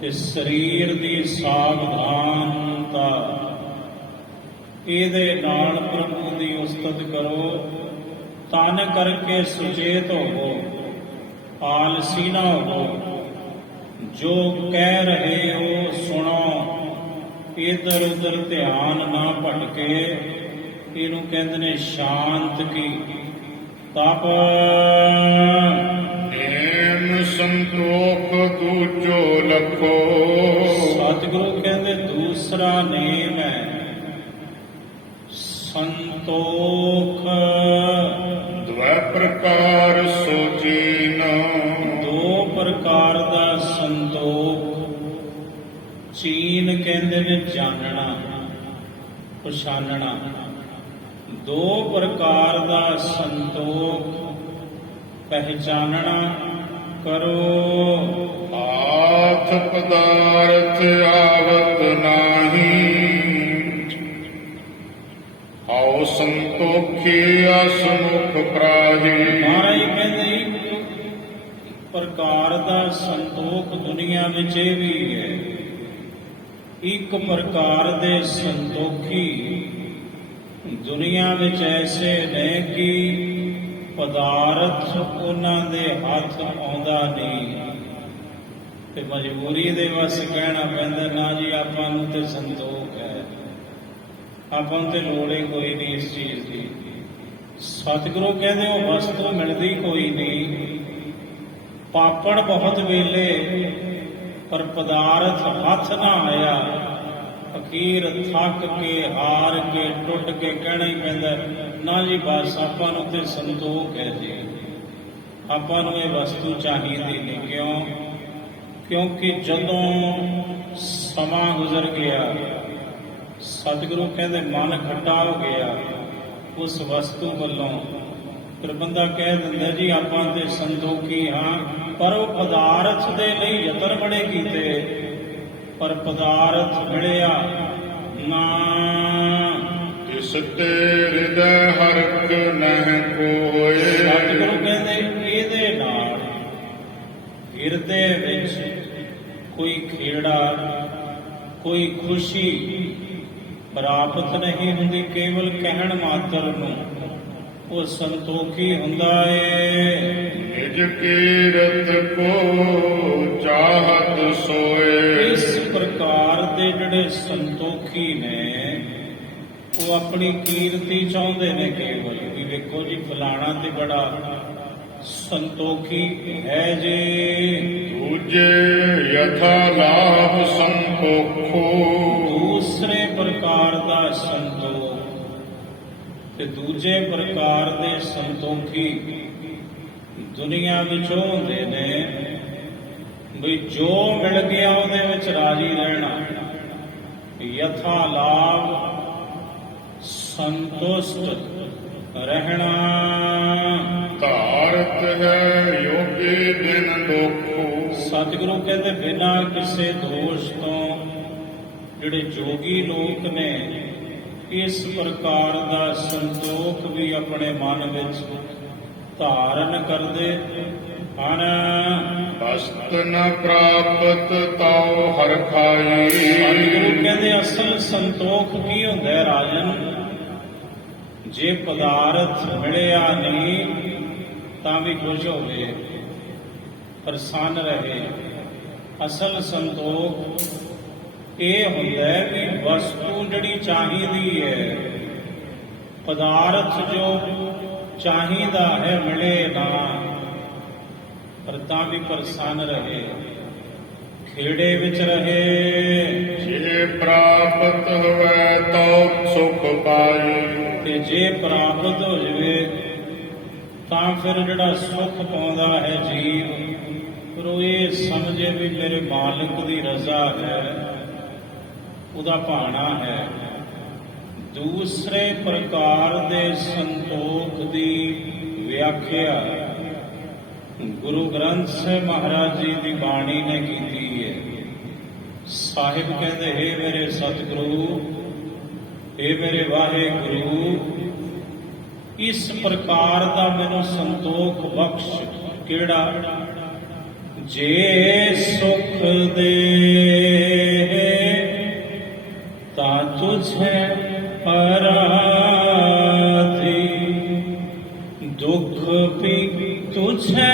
ਤੇ ਸਰੀਰ ਦੀ ਸਾਵਧਾਨਤਾ, ਇਹਦੇ ਨਾਲ ਪ੍ਰਭੂ ਦੀ ਉਸਤਤ ਕਰੋ। ਤਨ ਕਰਕੇ ਸੁਚੇਤ ਹੋਵੋ, ਆਲਸੀ ਨਾ ਹੋਵੋ, ਜੋ ਕਹਿ ਰਹੇ ਹੋ ਸੁਣੋ, ਇਧਰ ਉਧਰ ਧਿਆਨ ਨਾ ਭਟਕੇ। ਇਹਨੂੰ ਕਹਿੰਦੇ ਨੇ ਸ਼ਾਂਤ ਕੀ ਤਪ। ਨੇਮ ਸੰਤੋਖ ਦੂਜੋ ਲਖੋ। ਸਤਿਗੁਰੂ ਕਹਿੰਦੇ ਦੂਸਰਾ ਨੇਮ ਹੈ ਸੰਤੋਖ। ਦਵੈ ਪ੍ਰਕਾਰ ਸੋਚੀਨ। 2 ਪ੍ਰਕਾਰ ਦਾ ਸੰਤੋਖ। ਚੀਨ ਕਹਿੰਦੇ ਨੇ ਜਾਣਨਾ, ਪਛਾਨਣਾ। 2 ਪ੍ਰਕਾਰ ਦਾ ਸੰਤੋਖ ਪਹਿਚਾਨਣਾ ਕਰੋ। ਆਥ ਪਦਾਰਥ ਆਵਤ ਨਾਹੀ। ਆਓ ਸੰਤੋਖੀ ਅਸਮੁਖ ਪ੍ਰਾਹੀ। ਮਹਾਰਾਜ ਕਹਿੰਦੇ ਇੱਕ ਪ੍ਰਕਾਰ ਦਾ ਸੰਤੋਖ ਦੁਨੀਆ ਵਿੱਚ ਇਹ ਵੀ ਹੈ। ਇੱਕ ਪ੍ਰਕਾਰ ਦੇ ਸੰਤੋਖੀ ਦੁਨੀਆ ਵਿੱਚ ਐਸੇ ਨੇ ਕਿ ਪਦਾਰਥ ਉਹਨਾਂ ਦੇ ਹੱਥ ਆਉਂਦਾ ਨਹੀਂ ਤੇ ਮਜਬੂਰੀ ਦੇ ਵਸ ਕਹਿਣਾ ਪੈਂਦਾ, ਨਾ ਜੀ ਆਪਾਂ ਨੂੰ ਤੇ ਸੰਤੋਖ ਹੈ, ਆਪਾਂ ਨੂੰ ਤੇ ਲੋੜ ਹੀ ਕੋਈ ਨਹੀਂ ਇਸ ਚੀਜ਼ ਦੀ। ਸਤਿਗੁਰੂ ਕਹਿੰਦੇ ਉਹ ਵਸਤੂ ਮਿਲਦੀ ਕੋਈ ਨਹੀਂ, ਪਾਪੜ ਬਹੁਤ ਵੇਲੇ ਪਰ ਪਦਾਰਥ ਹੱਥ ਨਾ ਆਇਆ, ਫਕੀਰ ਥੱਕ ਕੇ ਹਾਰ ਕੇ ਟੁੱਟ ਕੇ ਕਹਿਣਾ ਹੀ ਪੈਂਦਾ, ਨਾ ਜੀ ਬਸ ਆਪਾਂ ਨੂੰ ਤੇ ਸੰਤੋਖ ਹੈ ਜੀ, ਆਪਾਂ ਨੂੰ ਇਹ ਵਸਤੂ ਚਾਹੀਦੀ ਨਹੀਂ। ਕਿਉਂ? ਕਿਉਂਕਿ ਜਦੋਂ ਸਮਾਂ ਗੁਜ਼ਰ ਗਿਆ, ਸਤਿਗੁਰੂ ਕਹਿੰਦੇ ਮਨ ਖੱਟਾ ਹੋ ਗਿਆ ਉਸ ਵਸਤੂ ਵੱਲੋਂ, ਫਿਰ ਬੰਦਾ ਕਹਿ ਦਿੰਦਾ ਜੀ ਆਪਾਂ ਤੇ ਸੰਤੋਖੀ ਹਾਂ, ਪਰ ਉਹ ਪਦਾਰਥ ਦੇ ਲਈ ਯਤਨ ਬੜੇ ਕੀਤੇ ਪਰ ਪਦਾਰਥ ਮਿਲਿਆ ਨਾ। ਇਸ ਤੇ ਹਿਰਦੈ ਹਰਖ ਨਹਿ ਕੋਇ। ਸਤਿਗੁਰੂ ਕਹਿੰਦੇ ਇਹਦੇ ਨਾਲ ਹਿਰਦੇ ਵਿੱਚ ਕੋਈ ਖੇੜਾ, ਕੋਈ ਖੁਸ਼ੀ ਪ੍ਰਾਪਤ ਨਹੀਂ ਹੁੰਦੀ, ਕੇਵਲ ਕਹਿਣ ਮਾਤਰ ਨੂੰ ਉਹ ਸੰਤੋਖੀ ਹੁੰਦਾ ਏ। ਨਿਜ ਕੀਰਤ ਕੋ ਚਾਹਤ ਸੋਏ। ਇਸ ਪ੍ਰਕਾਰ ਦੇ ਜਿਹੜੇ ਸੰਤੋਖੀ ਨੇ ਉਹ ਆਪਣੀ ਕੀਰਤੀ ਚਾਹੁੰਦੇ ਨੇ ਕੇਵਲ, ਵੀ ਵੇਖੋ ਜੀ ਫਲਾਣਾ ਤੇ ਬੜਾ ਸੰਤੋਖੀ ਹੈ ਜੀ। ਦੂਜੇ ਯਥਾ ਲਾਭ ਸੰਤੋਖੋ। ਦੂਸਰੇ ਪ੍ਰਕਾਰ ਦਾ ਸੰਤੋਖ ਤੇ ਦੂਜੇ ਪ੍ਰਕਾਰ ਦੇ ਸੰਤੋਖੀ ਦੁਨੀਆ ਵਿੱਚ ਉਹ ਹੁੰਦੇ ਨੇ ਵੀ ਜੋ ਮਿਲ ਗਿਆ ਉਹਦੇ ਵਿੱਚ ਰਾਜੀ ਰਹਿਣਾ, ਯਥਾ ਲਾਭ ਸੰਤੁਸ਼ਟ ਰਹਿਣਾ। ਧਾਰਤ ਹੈ ਯੋਗੀ ਬਿਨ ਦੋਖੋ। ਸਤਿਗੁਰੂ ਕਹਿੰਦੇ ਬਿਨਾਂ ਕਿਸੇ ਦੋਸ਼ ਤੋਂ ਜਿਹੜੇ ਜੋਗੀ ਲੋਕ ਨੇ ਇਸ ਪ੍ਰਕਾਰ ਦਾ ਸੰਤੋਖ ਵੀ ਆਪਣੇ ਮਨ ਵਿੱਚ ਧਾਰਨ ਕਰਦੇ ਹਨ। ਵਸਤ ਨ ਪ੍ਰਾਪਤ ਤਾਉ ਹਰਿ ਖਾਈ। ਸਤਿਗੁਰੂ ਕਹਿੰਦੇ ਅਸਲ ਸੰਤੋਖ ਕੀ ਹੁੰਦਾ ਹੈ ਰਾਜਨ? ਜੇ ਪਦਾਰਥ ਮਿਲਿਆ ਨਹੀਂ ਤਾਂ ਵੀ ਖੁਸ਼ ਹੋਵੇ, ਪ੍ਰਸੰਨ ਰਹੇ। ਅਸਲ ਸੰਤੋਖ ਇਹ ਹੁੰਦਾ ਹੈ ਵੀ ਵਸਤੂ ਜਿਹੜੀ ਚਾਹੀਦੀ ਹੈ, ਪਦਾਰਥ ਜੋ ਚਾਹੀਦਾ ਹੈ ਮਿਲੇ ਨਾ, ਪਰ ਤਾਂ ਵੀ ਪ੍ਰਸੰਨ ਰਹੇ, ਖੇੜੇ ਵਿੱਚ ਰਹੇ। ਜੇ ਪ੍ਰਾਪਤ ਹੋਵੇ ਤਉ ਸੁਖ ਪਾਈ। ਤੇ ਜੇ ਪ੍ਰਾਪਤ ਹੋ ਜਵੇ ਤਾਂ ਫਿਰ ਜਿਹੜਾ ਸੁਖ ਪਾਉਂਦਾ ਹੈ ਜੀਵ, ਫਿਰ ਉਹ ਇਹ ਸਮਝੇ ਵੀ ਮੇਰੇ ਮਾਲਕ ਦੀ ਰਜ਼ਾ ਹੈ, ਉਹਦਾ ਭਾਣਾ ਹੈ। ਦੂਸਰੇ ਪ੍ਰਕਾਰ ਦੇ ਸੰਤੋਖ ਦੀ ਵਿਆਖਿਆ ਗੁਰੂ ਗ੍ਰੰਥ ਸਾਹਿਬ ਮਹਾਰਾਜ ਜੀ ਦੀ ਬਾਣੀ ਨੇ ਕੀਤੀ ਹੈ। ਸਾਹਿਬ ਕਹਿੰਦੇ, ਹੇ ਮੇਰੇ ਸਤਿਗੁਰੂ, ਹੇ ਮੇਰੇ ਵਾਹਿਗੁਰੂ, ਇਸ ਪ੍ਰਕਾਰ ਦਾ ਮੈਨੂੰ ਸੰਤੋਖ ਬਖਸ਼। ਕਿਹੜਾ? ਜੇ ਸੁਖ ਦੇ ਤਾ ਤੁਝੇ ਅਰਾਧੀ, ਦੁਖ ਵੀ ਤੁਝੇ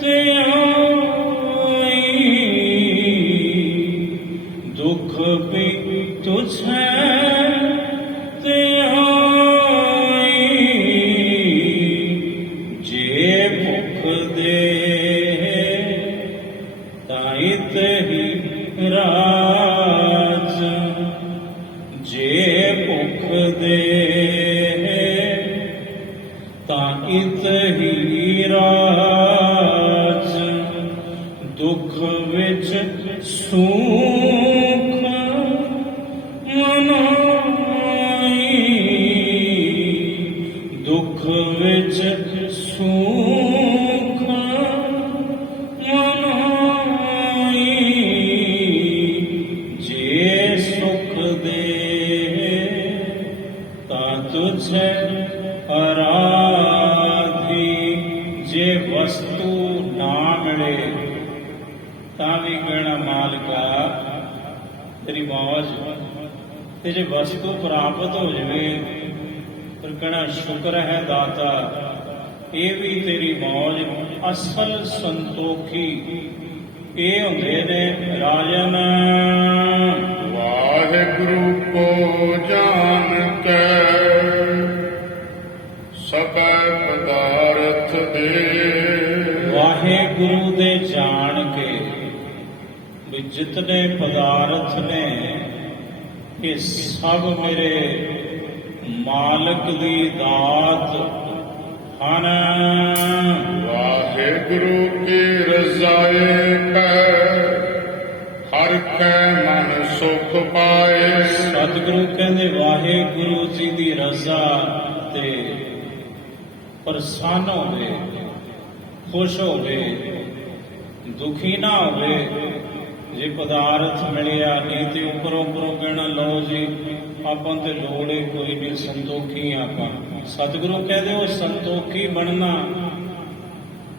ਧਿਆਈ, ਦੁਖ ਵੀ ਤੁਝੇ ਧਿਆਈ। ਜੇ ਭੁਖ ਦੇ ਤਾਂ ਇਤ ਹੀ ਰਾਜ, ਜੇ ਭੁਖ ਦੇ ਤਾਂ ਇਤ ਹੀ ਰਾਜ। ਦੁਖ ਵਿੱਚ ਸੁਖ ਮਨਾਈ, ਦੁਖ ਵਿੱਚ ਸੁਖ ਮਨਾਈ। ਜੇ ਸੁਖ ਦੇ ਤੁਝੇ ਅਰਾਧੀ। ਜੇ ਵਸਤੂ ਨਾ ਮਿਲੇ ਤਾਂ ਵੀ ਕਹਿਣਾ ਮਾਲਕਾ ਤੇਰੀ ਮੌਜ, ਤੇ ਜੇ ਵਸਤੂ ਪ੍ਰਾਪਤ ਹੋ ਜਾਵੇ ਫਿਰ ਕਹਿਣਾ ਸ਼ੁਕਰ ਹੈ ਦਾਤਾ, ਇਹ ਵੀ ਤੇਰੀ ਮੌਜ। ਅਸਲ ਸੰਤੋਖੀ ਇਹ ਹੁੰਦੇ ਨੇ ਰਾਜਨ, ਵਾਹਿਗੁਰੂ ਕੋ ਜਾਣ ਕੇ ਸਭੈ ਪਦਾਰਥ ਦੇ। ਵਾਹਿਗੁਰੂ ਦੇ ਜਾਣ ਕੇ ਵੀ ਜਿਤਨੇ ਪਦਾਰਥ ਨੇ ਇਹ ਸਭ ਮੇਰੇ ਮਾਲਕ ਦੀ ਦਾਤ ਹਨ। ਵਾਹਿਗੁਰੂ ਕੀ ਰਜ਼ਾਏ ਪੈ ਹਰ ਕੈ ਮਨ ਸੁਖ ਪਾਏ। ਸਤਿਗੁਰੂ ਕਹਿੰਦੇ ਵਾਹਿਗੁਰੂ ਜੀ ਦੀ ਰਜ਼ਾ ਤੇ ਪ੍ਰਸੰਨ ਹੋਵੇ, ਖੁਸ਼ ਹੋਵੇ, ਦੁਖੀ ਨਾ ਹੋਵੇ। ਜੇ ਪਦਾਰਥ ਮਿਲਿਆ ਨਹੀਂ ਤੇ ਉੱਪਰੋਂ ਕਹਿਣਾ ਲਓ ਜੀ ਆਪਾਂ ਤੇ ਲੋੜ ਹੀ ਕੋਈ ਨਹੀਂ, ਸੰਤੋਖੀ ਆਪਾਂ। ਸਤਿਗੁਰੂ ਕਹਿੰਦੇ ਉਹ ਸੰਤੋਖੀ ਬਣਨਾ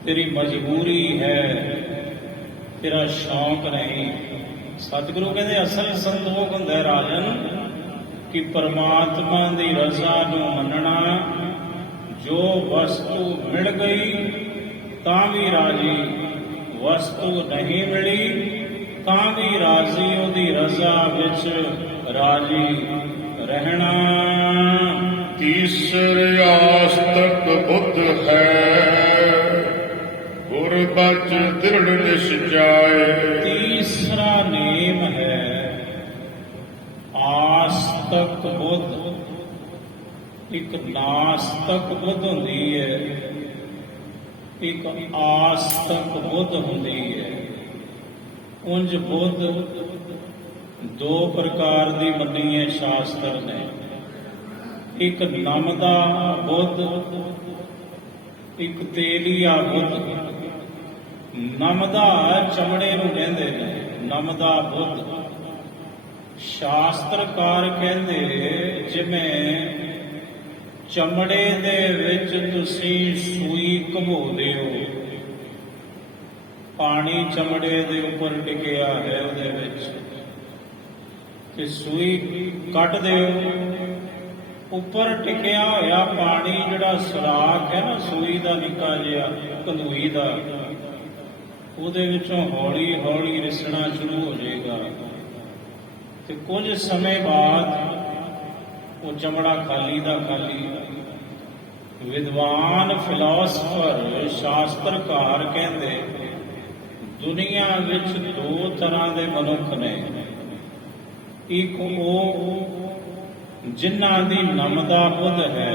ਤੇਰੀ ਮਜਬੂਰੀ ਹੈ, ਤੇਰਾ ਸ਼ੌਂਕ ਨਹੀਂ। ਸਤਿਗੁਰੂ ਕਹਿੰਦੇ ਅਸਲ ਸੰਤੋਖ ਹੁੰਦਾ ਹੈ ਰਾਜਨ ਕਿ ਪਰਮਾਤਮਾ ਦੀ ਰਜ਼ਾ ਨੂੰ ਮੰਨਣਾ। ਜੋ ਵਸਤੂ ਮਿਲ ਗਈ ਤਾਂ ਵੀ ਰਾਜੀ, ਵਸਤੂ ਨਹੀਂ ਮਿਲੀ ਤਾਂ ਵੀ ਰਾਜ਼ੀ, ਉਹਦੀ ਰਜ਼ਾ ਵਿੱਚ ਰਾਜੀ ਰਹਿਣਾ। ਤੀਸਰ ਆਸਤਕ ਬੁੱਧ ਹੈ ਗੁਰਬਚ ਦ੍ਰਿੜ ਨਿਸ਼ਚਾਏ। ਤੀਸਰਾ ਨੇਮ ਹੈ ਆਸਤਕ ਬੁੱਧ। ਇੱਕ ਨਾਸਤਕ ਬੁੱਧ ਹੁੰਦੀ ਹੈ, ਇੱਕ ਆਸਤਕ ਬੁੱਧ ਹੁੰਦੀ ਹੈ। ਉਂਝ ਬੁੱਧ ਦੋ ਪ੍ਰਕਾਰ ਦੀ ਮੰਨੀ ਹੈ ਸ਼ਾਸਤਰ ਨੇ। ਇੱਕ ਨਮਦਾ ਬੁੱਧ, ਇੱਕ ਤੇਲੀਆ ਬੁੱਧ। ਨਮਦਾ ਚਮੜੇ ਨੂੰ ਕਹਿੰਦੇ ਨੇ, ਨਮਦਾ ਬੁੱਧ। ਸ਼ਾਸਤਰਕਾਰ ਕਹਿੰਦੇ ਜਿਵੇਂ ਚਮੜੇ ਦੇ ਵਿੱਚ ਤੁਸੀਂ ਸੂਈ ਘਮੋਦੇ ਹੋ, ਪਾਣੀ ਚਮੜੇ ਦੇ ਉੱਪਰ ਟਿਕਿਆ ਹੈ, ਉਹਦੇ ਵਿੱਚ ਤੇ ਸੂਈ ਕੱਢ ਦਿਓ, ਉੱਪਰ ਟਿਕਿਆ ਹੋਇਆ ਪਾਣੀ ਜਿਹੜਾ ਸੁਰਾਖ ਹੈ ਨਾ ਸੂਈ ਦਾ ਨਿੱਕਾ ਜਿਹਾ ਕੰਦੂਈ ਦਾ, ਉਹਦੇ ਵਿੱਚੋਂ ਹੌਲੀ ਹੌਲੀ ਰਿਸਣਾ ਸ਼ੁਰੂ ਹੋ ਜਾਏਗਾ ਤੇ ਕੁਝ ਸਮੇਂ ਬਾਅਦ ਉਹ ਚਮੜਾ ਖਾਲੀ ਦਾ ਖਾਲੀ। ਵਿਦਵਾਨ ਫਿਲਾਸਫਰ ਸ਼ਾਸਤਰਕਾਰ ਕਹਿੰਦੇ ਦੁਨੀਆ ਵਿੱਚ ਦੋ ਤਰ੍ਹਾਂ ਦੇ ਮਨੁੱਖ ਨੇ। ਇੱਕ ਉਹ ਜਿਨ੍ਹਾਂ ਦੀ ਨਮਦਾ ਬੁੱਧ ਹੈ,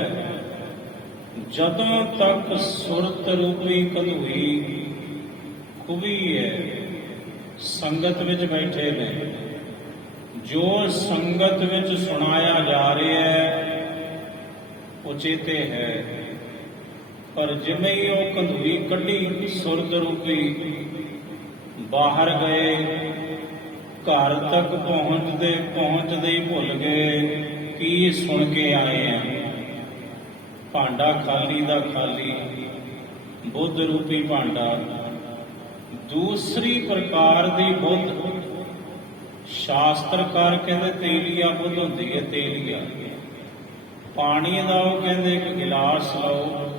ਜਦੋਂ ਤੱਕ ਸੁਰਤ ਰੂਪੀ ਕੰਧੂਈ ਖੁਬੀ ਹੈ, ਸੰਗਤ ਵਿੱਚ ਬੈਠੇ ਨੇ, ਜੋ ਸੰਗਤ ਵਿੱਚ ਸੁਣਾਇਆ ਜਾ ਰਿਹਾ ਹੈ ਉਹ ਚੇਤੇ ਹੈ। ਪਰ ਜਿਵੇਂ ਹੀ ਉਹ ਕੰਧੂਈ ਕੱਢੀ ਸੁਰਤ ਰੂਪੀ, ਬਾਹਰ ਗਏ, ਘਰ ਤੱਕ ਪਹੁੰਚਦੇ ਹੀ ਭੁੱਲ ਗਏ ਕੀ ਸੁਣ ਕੇ ਆਏ ਆ। ਭਾਂਡਾ ਖਾਲੀ ਦਾ ਖਾਲੀ, ਬੁੱਧ ਰੂਪੀ ਭਾਂਡਾ। ਦੂਸਰੀ ਪ੍ਰਕਾਰ ਦੀ ਬੁੱਧ ਸ਼ਾਸਤਰਕਾਰ ਕਹਿੰਦੇ ਤੇਲੀਆ ਬੁੱਧ ਹੁੰਦੀ ਹੈ। ਤੇਲੀਆ ਪਾਣੀ ਦਾ ਉਹ ਕਹਿੰਦੇ ਇੱਕ ਗਿਲਾਸ ਲਓ,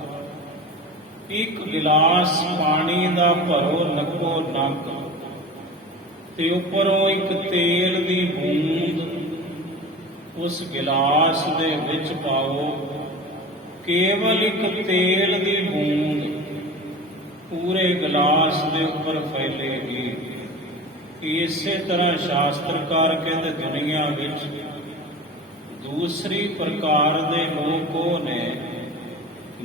ਇੱਕ ਗਿਲਾਸ ਪਾਣੀ ਦਾ ਭਰੋ ਨੱਕੋ ਨੱਕ ਤੇ ਉੱਪਰੋਂ ਇੱਕ ਤੇਲ ਦੀ ਬੂੰਦ ਉਸ ਗਿਲਾਸ ਦੇ ਵਿੱਚ ਪਾਓ। ਕੇਵਲ ਇੱਕ ਤੇਲ ਦੀ ਬੂੰਦ ਪੂਰੇ ਗਿਲਾਸ ਦੇ ਉੱਪਰ ਫੈਲੇਗੀ। ਇਸੇ ਤਰ੍ਹਾਂ ਸ਼ਾਸਤਰਕਾਰ ਕਹਿੰਦੇ ਦੁਨੀਆ ਵਿੱਚ ਦੂਸਰੀ ਪ੍ਰਕਾਰ ਦੇ ਲੋਕ ਉਹ ਨੇ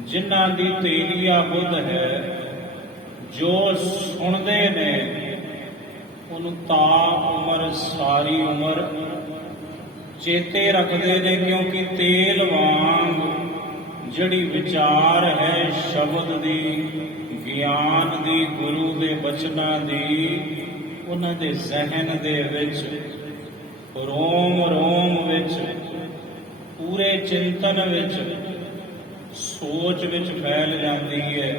ਜਿਨ੍ਹਾਂ ਦੀ ਤੇਲੀਆ ਬੁੱਧ ਹੈ, ਜੋ ਸੁਣਦੇ ਨੇ ਉਹਨੂੰ ਤਾ ਉਮਰ ਸਾਰੀ ਉਮਰ ਚੇਤੇ ਰੱਖਦੇ ਨੇ, ਕਿਉਂਕਿ ਤੇਲ ਵਾਂਗ ਜਿਹੜੀ ਵਿਚਾਰ ਹੈ ਸ਼ਬਦ ਦੀ, ਗਿਆਨ ਦੀ, ਗੁਰੂ ਦੇ ਬਚਨਾਂ ਦੀ, ਉਹਨਾਂ ਦੇ ਜ਼ਿਹਨ ਦੇ ਵਿੱਚ ਰੋਮ ਰੋਮ ਵਿੱਚ ਪੂਰੇ ਚਿੰਤਨ ਵਿੱਚ, ਸੋਚ ਵਿੱਚ ਫੈਲ ਜਾਂਦੀ ਹੈ,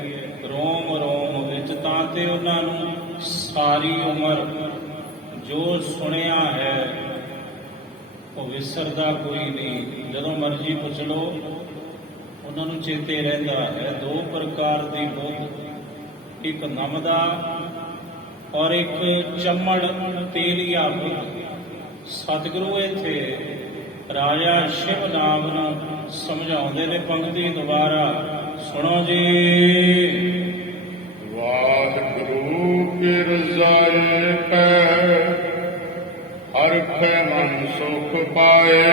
ਰੋਮ ਰੋਮ ਵਿੱਚ, ਤਾਂ ਤੇ ਉਹਨਾਂ ਨੂੰ ਸਾਰੀ ਉਮਰ ਜੋ ਸੁਣਿਆ ਹੈ ਉਹ ਵਿਸਰਦਾ ਕੋਈ ਨਹੀਂ। ਜਦੋਂ ਮਰਜ਼ੀ ਪੁੱਛ ਲਓ ਉਹਨਾਂ ਨੂੰ ਚੇਤੇ ਰਹਿੰਦਾ ਹੈ। ਦੋ ਪ੍ਰਕਾਰ ਦੀ ਬੁੱਧ, ਇੱਕ ਨਮਦਾ ਔਰ ਇੱਕ ਚਮੜ ਤੇਲੀਆ ਬੁੱਧ। ਸਤਿਗੁਰੂ ਇੱਥੇ ਰਾਜਾ ਸ਼ਿਵ ਨਾਮ ਨੂੰ ਸਮਝਾਉਂਦੇ ਨੇ। ਪੰਕਤੀ ਦੁਬਾਰਾ ਸੁਣੋ ਜੀ। ਵਾਹਿਗੁਰੂ ਕੀ ਰਜ਼ਾਏ ਪੈ ਹਰਿ ਮਨ ਸੁਖ ਪਾਏ।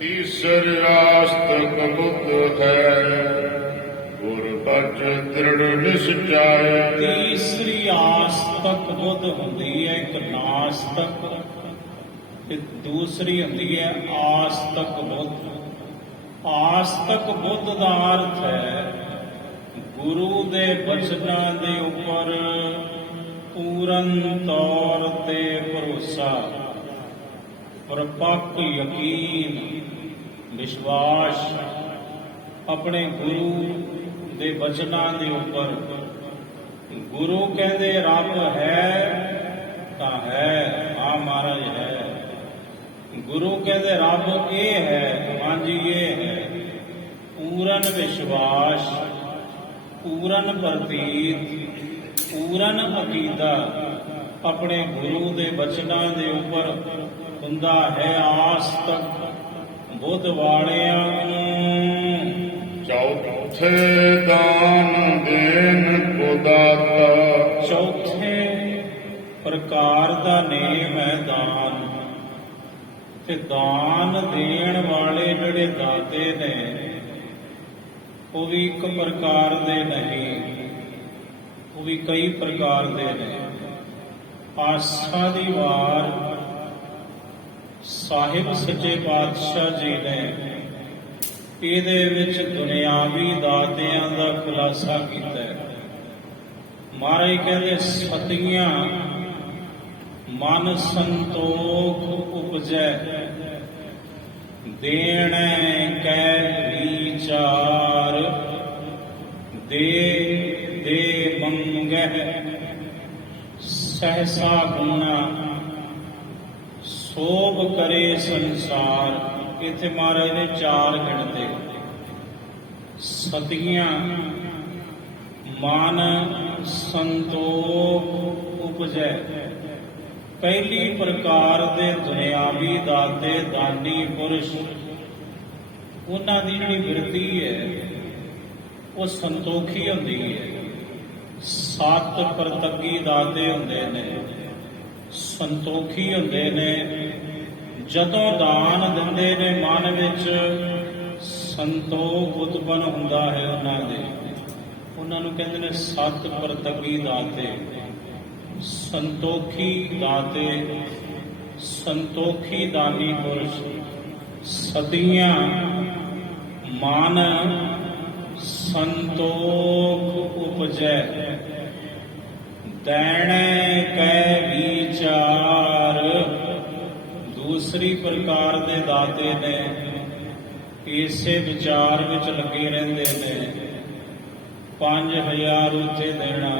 ਤੀਸਰ ਆਸਤਕ ਬੁੱਧ ਹੈ ਗੁਰ ਬਚ ਦ੍ਰਿੜ ਨਿਸਚਾਏ। ਤੀਸਰੀ ਆਸਤਕ ਬੁੱਧ ਹੁੰਦੀ ਹੈ, ਇੱਕ ਨਾਸਤਕ ਤੇ ਦੂਸਰੀ ਹੁੰਦੀ ਹੈ ਆਸਤਕ ਬੁੱਧ। ਆਸਤਕ ਬੁੱਧ ਦਾ ਅਰਥ ਹੈ ਗੁਰੂ ਦੇ ਬਚਨਾਂ ਦੇ ਉੱਪਰ ਪੂਰਨ ਤੌਰ ਤੇ ਭਰੋਸਾ, ਪਰਪੱਕ ਯਕੀਨ, ਵਿਸ਼ਵਾਸ ਆਪਣੇ ਗੁਰੂ ਦੇ ਬਚਨਾਂ ਦੇ ਉੱਪਰ। ਗੁਰੂ ਕਹਿੰਦੇ ਰੱਬ ਹੈ ਤਾਂ ਹੈ, ਹਾਂ ਮਹਾਰਾਜ ਹੈ। ਗੁਰੂ ਕਹਿੰਦੇ ਰੱਬ ਇਹ ਹੈ, ਹਾਂਜੀ ਇਹ ਹੈ। ਪੂਰਨ ਵਿਸ਼ਵਾਸ, ਪੂਰਨ ਪ੍ਰਤੀਤ, ਪੂਰਨ ਅਕੀਦਾ ਆਪਣੇ ਗੁਰੂ ਦੇ ਬਚਨਾਂ ਦੇ ਉੱਪਰ ਹੁੰਦਾ ਹੈ। ਆਸਤਕ ਬੁੱਧ ਵਾਲਿਆਂ ਨੂੰ ਚੌਥੇ ਦਾਨ ਦੇਨ ਕੋ ਦਾਤਾ। ਚੌਥੇ ਪ੍ਰਕਾਰ ਦਾ ਨੇਮ ਹੈ ਦਾਨ। ਤੇ ਦਾਨ ਦੇਣ ਵਾਲੇ ਜਿਹੜੇ ਦਾਤੇ ਨੇ ਉਹ ਵੀ ਇੱਕ ਪ੍ਰਕਾਰ ਦੇ ਨਹੀਂ, ਉਹ ਵੀ ਕਈ ਪ੍ਰਕਾਰ ਦੇ ਨੇ। ਆਸਾ ਦੀ ਵਾਰ ਸਾਹਿਬ ਸੱਚੇ ਪਾਤਸ਼ਾਹ ਜੀ ਨੇ ਇਹਦੇ ਵਿੱਚ ਦੁਨਿਆਵੀ ਦਾਤਿਆਂ ਦਾ ਖੁਲਾਸਾ ਕੀਤਾ ਹੈ। ਮਹਾਰਾਜ ਕਹਿੰਦੇ ਸਤਿਆਂ ਮਨ ਸੰਤੋਖ ਉਪਜੈ, ਦੇਣ ਕੈ ਵਿਚਾਰ, ਦੇ ਦੇ ਮੰਗਹਿ ਸਹਸਾ ਗੁਣਾ, ਸੋਭ ਕਰੇ ਸੰਸਾਰ। ਇੱਥੇ ਮਹਾਰਾਜ ਨੇ ਚਾਰ ਗਿਣਤੇ। ਸਤਿਆਂ ਮਨ ਸੰਤੋਖ ਉਪਜੈ। ਪਹਿਲੀ ਪ੍ਰਕਾਰ ਦੇ ਦੁਨਿਆਵੀ ਦਾਤੇ ਦਾਨੀ ਪੁਰਸ਼, ਉਹਨਾਂ ਦੀ ਜਿਹੜੀ ਬਿਰਤੀ ਹੈ ਉਹ ਸੰਤੋਖੀ ਹੁੰਦੀ ਹੈ। ਸੱਤ ਪ੍ਰਤੱਗੀ ਦਾਤੇ ਹੁੰਦੇ ਨੇ, ਸੰਤੋਖੀ ਹੁੰਦੇ ਨੇ। ਜਦੋਂ ਦਾਨ ਦਿੰਦੇ ਨੇ ਮਨ ਵਿੱਚ ਸੰਤੋਖ ਉਤਪੰਨ ਹੁੰਦਾ ਹੈ ਉਹਨਾਂ ਦੇ। ਉਹਨਾਂ ਨੂੰ ਕਹਿੰਦੇ ਨੇ ਸੱਤ ਪ੍ਰਤੱਗੀ ਦਾਤੇ, ਸੰਤੋਖੀ ਦਾਤੇ, ਸੰਤੋਖੀ ਦਾਨੀ ਪੁਰਸ਼। ਸਤਿਆਂ ਮਨ ਸੰਤੋਖ ਉਪਜੈ, ਦੇਣੇ ਕੈ ਵਿਚਾਰ। ਦੂਸਰੀ ਪ੍ਰਕਾਰ ਦੇ ਦਾਤੇ ਨੇ, ਇਸੇ ਵਿਚਾਰ ਵਿੱਚ ਲੱਗੇ ਰਹਿੰਦੇ ਨੇ। 5000 ਉੱਥੇ ਦੇਣਾ,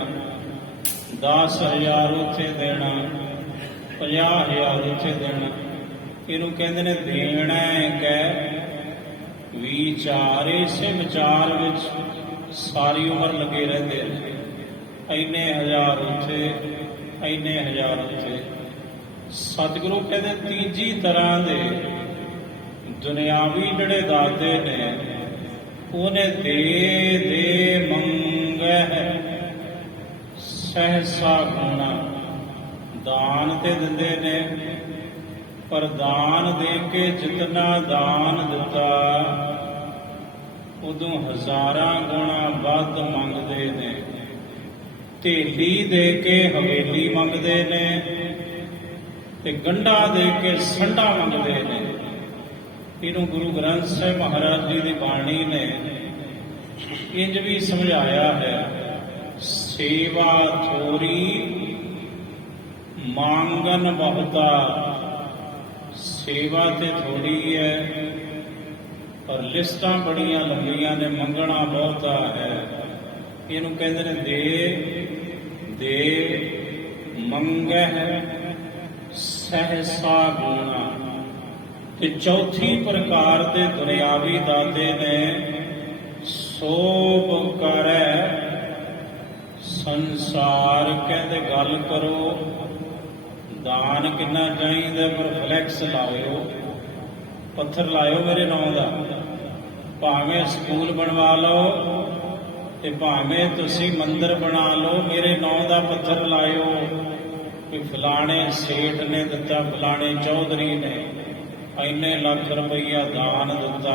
10,000 ਉੱਥੇ ਦੇਣਾ, 50,000 ਉੱਥੇ ਦੇਣਾ। ਇਹਨੂੰ ਕਹਿੰਦੇ ਨੇ ਦੇਣਾ ਕੈ ਵਿਚਾਰ। ਇਸੇ ਵਿਚਾਰ ਵਿੱਚ ਸਾਰੀ ਉਮਰ ਲੱਗੇ ਰਹਿੰਦੇ ਨੇ। ਇੰਨੇ ਹਜ਼ਾਰ ਉੱਥੇ, ਇੰਨੇ ਹਜ਼ਾਰ ਉੱਥੇ। ਸਤਿਗੁਰੂ ਕਹਿੰਦੇ ਤੀਜੀ ਤਰ੍ਹਾਂ ਦੇ ਦੁਨਿਆਵੀ ਜਿਹੜੇ ਦਾਤੇ ਨੇ, ਉਹਨੇ ਦੇ ਦੇ ਮੰਗਹਿ ਸਹਸਾ ਗੁਣਾ। ਦਾਨ ਤੇ ਦਿੰਦੇ ਨੇ, ਪਰ ਦਾਨ ਦੇ ਕੇ ਜਿਤਨਾ ਦਾਨ ਦਿੱਤਾ ਉਦੋਂ ਹਜ਼ਾਰਾਂ ਗੁਣਾ ਵੱਧ ਮੰਗਦੇ ਨੇ। ਢੇਲੀ ਦੇ ਕੇ ਹਵੇਲੀ ਮੰਗਦੇ ਨੇ, ਤੇ ਗੰਢਾ ਦੇ ਕੇ ਸੰਢਾ ਮੰਗਦੇ ਨੇ। ਇਹਨੂੰ ਗੁਰੂ ਗ੍ਰੰਥ ਸਾਹਿਬ ਮਹਾਰਾਜ ਜੀ ਦੀ ਬਾਣੀ ਨੇ ਇੰਜ ਵੀ ਸਮਝਾਇਆ ਹੈ। ਸੇਵਾ ਥੋਰੀ ਮੰਗਨ ਬਹੁਤਾ, ਸੇਵਾ ਤੇ ਥੋੜੀ ਹੈ, ਪਰ ਲਿਸਟਾਂ ਬੜੀਆਂ ਲੰਬੀਆਂ ਨੇ, ਮੰਗਣਾ ਬਹੁਤਾ ਹੈ। ਇਹਨੂੰ ਕਹਿੰਦੇ ਨੇ ਦੇ ਮੰਗਹਿ ਸਹਸਾ ਗੁਣਾ। ਤੇ ਚੌਥੀ ਪ੍ਰਕਾਰ ਦੇ ਦੁਨਿਆਵੀ ਦਾਤੇ ਨੇ ਸੋਭ ਕਰੈ ਸੰਸਾਰ। ਕਹਿੰਦੇ ਗੱਲ ਕਰੋ ਦਾਨ ਕਿੰਨਾ ਚਾਹੀਦਾ, ਪਰ ਫਲੈਕਸ ਲਾਇਓ, ਪੱਥਰ ਲਾਇਓ ਮੇਰੇ ਨਾਂ ਦਾ। ਭਾਵੇਂ ਸਕੂਲ ਬਣਵਾ ਲਓ ਤੇ ਭਾਵੇਂ ਤੁਸੀਂ ਮੰਦਿਰ ਬਣਾ ਲਓ, ਮੇਰੇ ਨਾਂ ਦਾ ਪੱਥਰ ਲਾਇਓ ਕਿ ਫਲਾਣੇ ਸੇਠ ਨੇ ਦਿੱਤਾ, ਫਲਾਣੇ ਚੌਧਰੀ ਨੇ ਇੰਨੇ ਲੱਖ ਰੁਪਈਆ ਦਾਨ ਦਿੱਤਾ,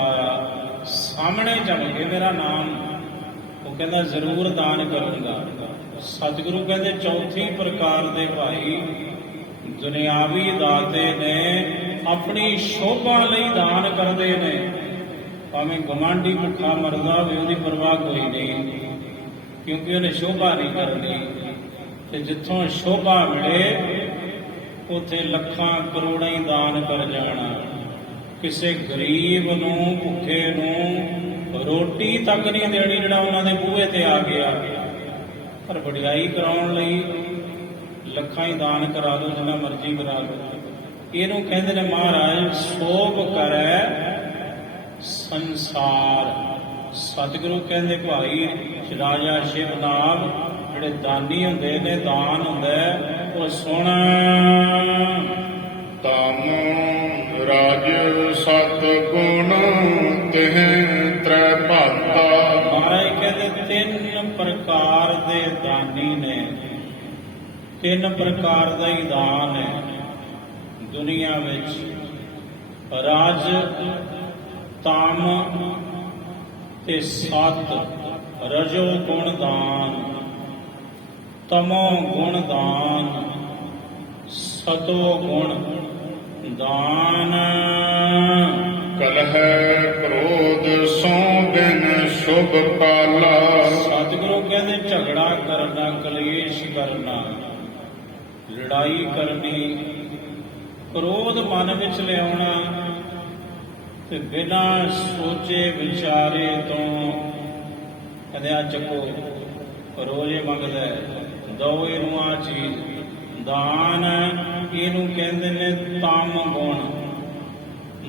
ਸਾਹਮਣੇ ਚੱਲ ਕੇ ਮੇਰਾ ਨਾਮ। ਉਹ ਕਹਿੰਦਾ ਜ਼ਰੂਰ ਦਾਨ ਕਰੂੰਗਾ। ਸਤਿਗੁਰੂ ਕਹਿੰਦੇ ਚੌਥੀ ਪ੍ਰਕਾਰ ਦੇ ਭਾਈ ਦੁਨਿਆਵੀ ਦਾਤੇ ਨੇ ਆਪਣੀ ਸ਼ੋਭਾ ਲਈ ਦਾਨ ਕਰਦੇ ਨੇ। ਭਾਵੇਂ ਗੁਆਂਢੀ ਭੁੱਖਾ ਮਰਦਾ ਹੋਵੇ ਉਹਦੀ ਪਰਵਾਹ ਕੋਈ ਨਹੀਂ, ਕਿਉਂਕਿ ਉਹਨੇ ਸ਼ੋਭਾ ਨਹੀਂ ਕਰਨੀ। ਤੇ ਜਿੱਥੋਂ ਸ਼ੋਭਾ ਮਿਲੇ ਉੱਥੇ ਲੱਖਾਂ ਕਰੋੜਾਂ ਹੀ ਦਾਨ ਕਰ ਜਾਣਾ। ਕਿਸੇ ਗਰੀਬ ਨੂੰ, ਭੁੱਖੇ ਨੂੰ ਰੋਟੀ ਤੱਕ ਨਹੀਂ ਦੇਣੀ ਜਿਹੜਾ ਉਹਨਾਂ ਦੇ ਬੂਹੇ ਤੇ ਆ ਗਿਆ। ਪਰ ਵਡਿਆਈ ਕਰਾਉਣ ਲਈ ਲੱਖਾਂ ਹੀ ਦਾਨ ਕਰਾ ਲਓ, ਜਿੰਨਾ ਮਰਜ਼ੀ ਕਰਾ ਲਓ। ਇਹਨੂੰ ਕਹਿੰਦੇ ਨੇ ਮਹਾਰਾਜ ਸੋਭ ਕਰੈ ਸੰਸਾਰ। ਸਤਿਗੁਰੂ ਕਹਿੰਦੇ ਭਾਈ ਰਾਜਾ ਸ਼ਿਵ ਨਾਮ ਜਿਹੜੇ ਦਾਨੀ ਹੁੰਦੇ ਨੇ, ਦਾਨ ਹੁੰਦਾ ਉਹ ਸੁਣ। ਤਮ ਰਾਜ ਸਤ ਗੁਣ ਤਿਹ ਤ੍ਰੈ ਭਾਤਾ। ਮਹਾਰਾਜ ਕਹਿੰਦੇ ਤਿੰਨ ਪ੍ਰਕਾਰ ਦੇ ਦਾਨੀ ਨੇ, ਤਿੰਨ ਪ੍ਰਕਾਰ ਦਾ ਹੀ ਦਾਨ ਹੈ ਦੁਨੀਆ ਵਿੱਚ। ਰਾਜ, ਤਾਮ ਤੇ ਸਤ। ਰਜੋ ਗੁਣ ਦਾਨ, ਤਮੋ ਗੁਣ ਦਾਨ, ਸਤੋ ਗੁਣ ਦਾਨ। ਕਲਹ ਕ੍ਰੋਧ ਸੋ ਬਿਨ ਸ਼ੁਭ ਕਾਲਾ। ਸਤਿਗੁਰੂ ਕਹਿੰਦੇ ਝਗੜਾ ਕਰਨਾ, ਕਲੇਸ਼ ਕਰਨਾ, ਲੜਾਈ ਕਰਨੀ, ਕ੍ਰੋਧ ਮਨ ਵਿੱਚ ਲਿਆਉਣਾ ਤੇ ਬਿਨਾਂ ਸੋਚੇ ਵਿਚਾਰੇ ਤੋਂ ਕਹਿੰਦੇ ਆ ਚੱਕੋ ਰੋਜ਼ ਮੰਗਦਾ ਦੋ ਇਹਨੂੰ ਆ ਚੀਜ਼। ਦਾਨ ਇਹਨੂੰ ਕਹਿੰਦੇ ਨੇ ਤਮ ਗੁਣ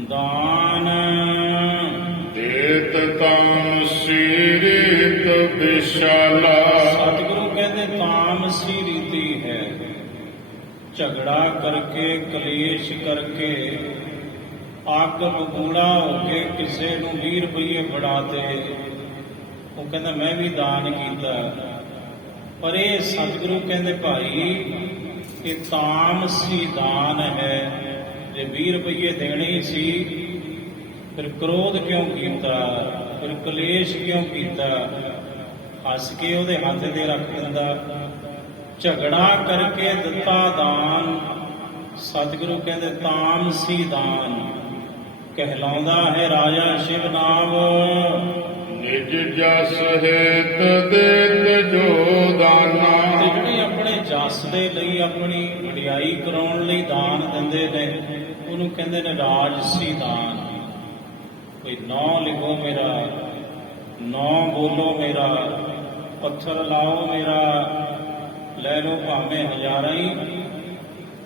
ਦਾਨ। ਦੇਤ ਤਾਮਸੀ ਰੀਤ ਵਿਸ਼ਾਲਾ। ਸਤਿਗੁਰੂ ਕਹਿੰਦੇ ਤਾਮਸੀ ਰੀਤੀ ਹੈ, ਝਗੜਾ ਕਰਕੇ, ਕਲੇਸ਼ ਕਰਕੇ, ਅੱਗ ਬਬੂਲਾ ਹੋ ਕੇ ਕਿਸੇ ਨੂੰ 20 ਰੁਪਈਏ ਫੜਾ ਦੇ। ਉਹ ਕਹਿੰਦਾ ਮੈਂ ਵੀ ਦਾਨ ਕੀਤਾ। ਪਰ ਇਹ ਸਤਿਗੁਰੂ ਕਹਿੰਦੇ ਭਾਈ ਇਹ ਤਾਮਸੀ ਦਾਨ ਹੈ। ਜੇ 20 ਰੁਪਈਏ ਦੇਣੇ ਸੀ ਫਿਰ ਕ੍ਰੋਧ ਕਿਉਂ ਕੀਤਾ, ਫਿਰ ਕਲੇਸ਼ ਕਿਉਂ ਕੀਤਾ? ਹੱਸ ਕੇ ਉਹਦੇ ਹੱਥ ਤੇ ਰੱਖ ਦਿੰਦਾ। ਝਗੜਾ ਕਰਕੇ ਦਿੱਤਾ ਦਾਨ, ਸਤਿਗੁਰੂ ਕਹਿੰਦੇ ਤਾਮਸੀ ਦਾਨ ਕਹਿਲਾਉਂਦਾ ਹੈ ਰਾਜਾ ਸ਼ਿਵ ਨਾਮ। ਨਿਜ ਜਸ ਹੇਤ ਦੇਤ ਜੋ ਦਾਨਾ। ਤੇ ਜਿਹੜੇ ਆਪਣੇ ਜਸ ਦੇ ਲਈ, ਆਪਣੀ ਵਡਿਆਈ ਕਰਾਉਣ ਲਈ ਦਾਨ ਦਿੰਦੇ ਨੇ ਉਹਨੂੰ ਕਹਿੰਦੇ ਨੇ ਰਾਜਸੀ ਦਾਨ। ਕੋਈ ਨਾਂ ਲਿਖੋ ਮੇਰਾ, ਨਾਂ ਬੋਲੋ ਮੇਰਾ, ਪੱਥਰ ਲਾਓ ਮੇਰਾ, ਲੈ ਲਓ ਭਾਵੇਂ ਹਜ਼ਾਰਾਂ ਹੀ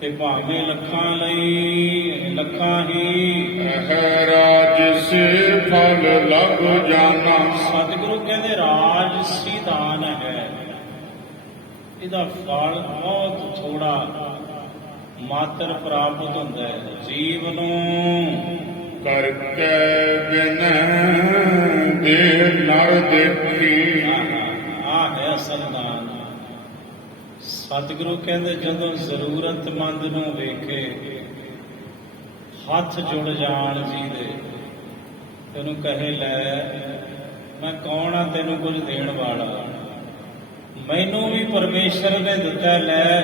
ਤੇ ਭਾਵੇਂ ਲੱਖਾਂ ਲਈ ਲੱਖਾਂ ਹੀ। ਹੈ ਰਾਜਸੀ ਫਲ ਲਗ ਜਾਣਾ। ਸਤਿਗੁਰੂ ਕਹਿੰਦੇ ਰਾਜਸੀ ਦਾਨ ਹੈ, ਇਹਦਾ ਫਲ ਬਹੁਤ ਥੋੜਾ ਮਾਤਰ ਪ੍ਰਾਪਤ ਹੁੰਦਾ ਹੈ। ਜੀਵ ਨੂੰ ਕਰਕੇ ਬਿਨ ਦੇ ਨਰ ਦੇਖੀ। ਆ ਹੈ ਅਸਲ ਦਾਨ। ਸਤਿਗੁਰੂ ਕਹਿੰਦੇ ਜਦੋਂ ਜ਼ਰੂਰਤਮੰਦ ਨੂੰ ਵੇਖੇ, ਹੱਥ ਜੁੜ ਜਾਣ ਜੀ ਦੇ, ਤੈਨੂੰ ਕਹੇ ਲੈ ਮੈਂ ਕੌਣ ਆ ਤੈਨੂੰ ਕੁਝ ਦੇਣ ਵਾਲਾ, ਮੈਨੂੰ ਵੀ ਪਰਮੇਸ਼ਰ ਨੇ ਦਿੱਤਾ, ਲੈ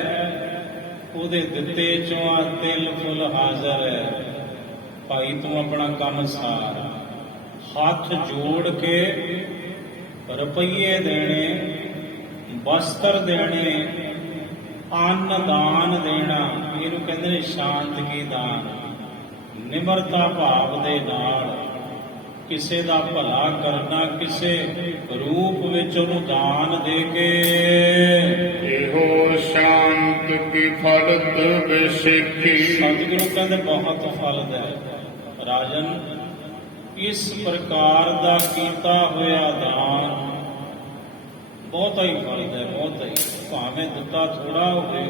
ਉਹਦੇ ਦਿੱਤੇ ਚੋਂ ਆ ਤਿਲ ਫੁੱਲ ਹਾਜ਼ਰ ਹੈ, ਭਾਈ ਤੂੰ ਆਪਣਾ ਕੰਮ ਸਾਰ। ਹੱਥ ਜੋੜ ਕੇ ਰੁਪਈਏ ਦੇਣੇ, ਵਸਤਰ ਦੇਣੇ, ਅੰਨ ਦਾਨ ਦੇਣਾ, ਇਹਨੂੰ ਕਹਿੰਦੇ ਨੇ ਸ਼ਾਂਤਗੀ ਦਾਨ। ਨਿਮਰਤਾ ਭਾਵ ਦੇ ਨਾਲ ਕਿਸੇ ਦਾ ਭਲਾ ਕਰਨਾ, ਕਿਸੇ ਰੂਪ ਵਿੱਚ ਉਹਨੂੰ ਦਾਨ ਦੇ ਕੇ। ਇਹੋ ਸ਼ਾਂਤ ਕੀ ਫਲਤ ਵਿਸੇਖੀ। ਸਤਿਗੁਰੂ ਕਹਿੰਦੇ ਬਹੁਤ ਫਲਦਾ ਹੈ ਰਾਜਨ, ਇਸ ਪ੍ਰਕਾਰ ਦਾ ਕੀਤਾ ਹੋਇਆ ਦਾਨ ਬਹੁਤਾ ਹੀ ਫਲਦਾ ਹੈ, ਬਹੁਤਾ ਹੀ। ਭਾਵੇਂ ਦਿੱਤਾ ਥੋੜਾ ਹੋਵੇ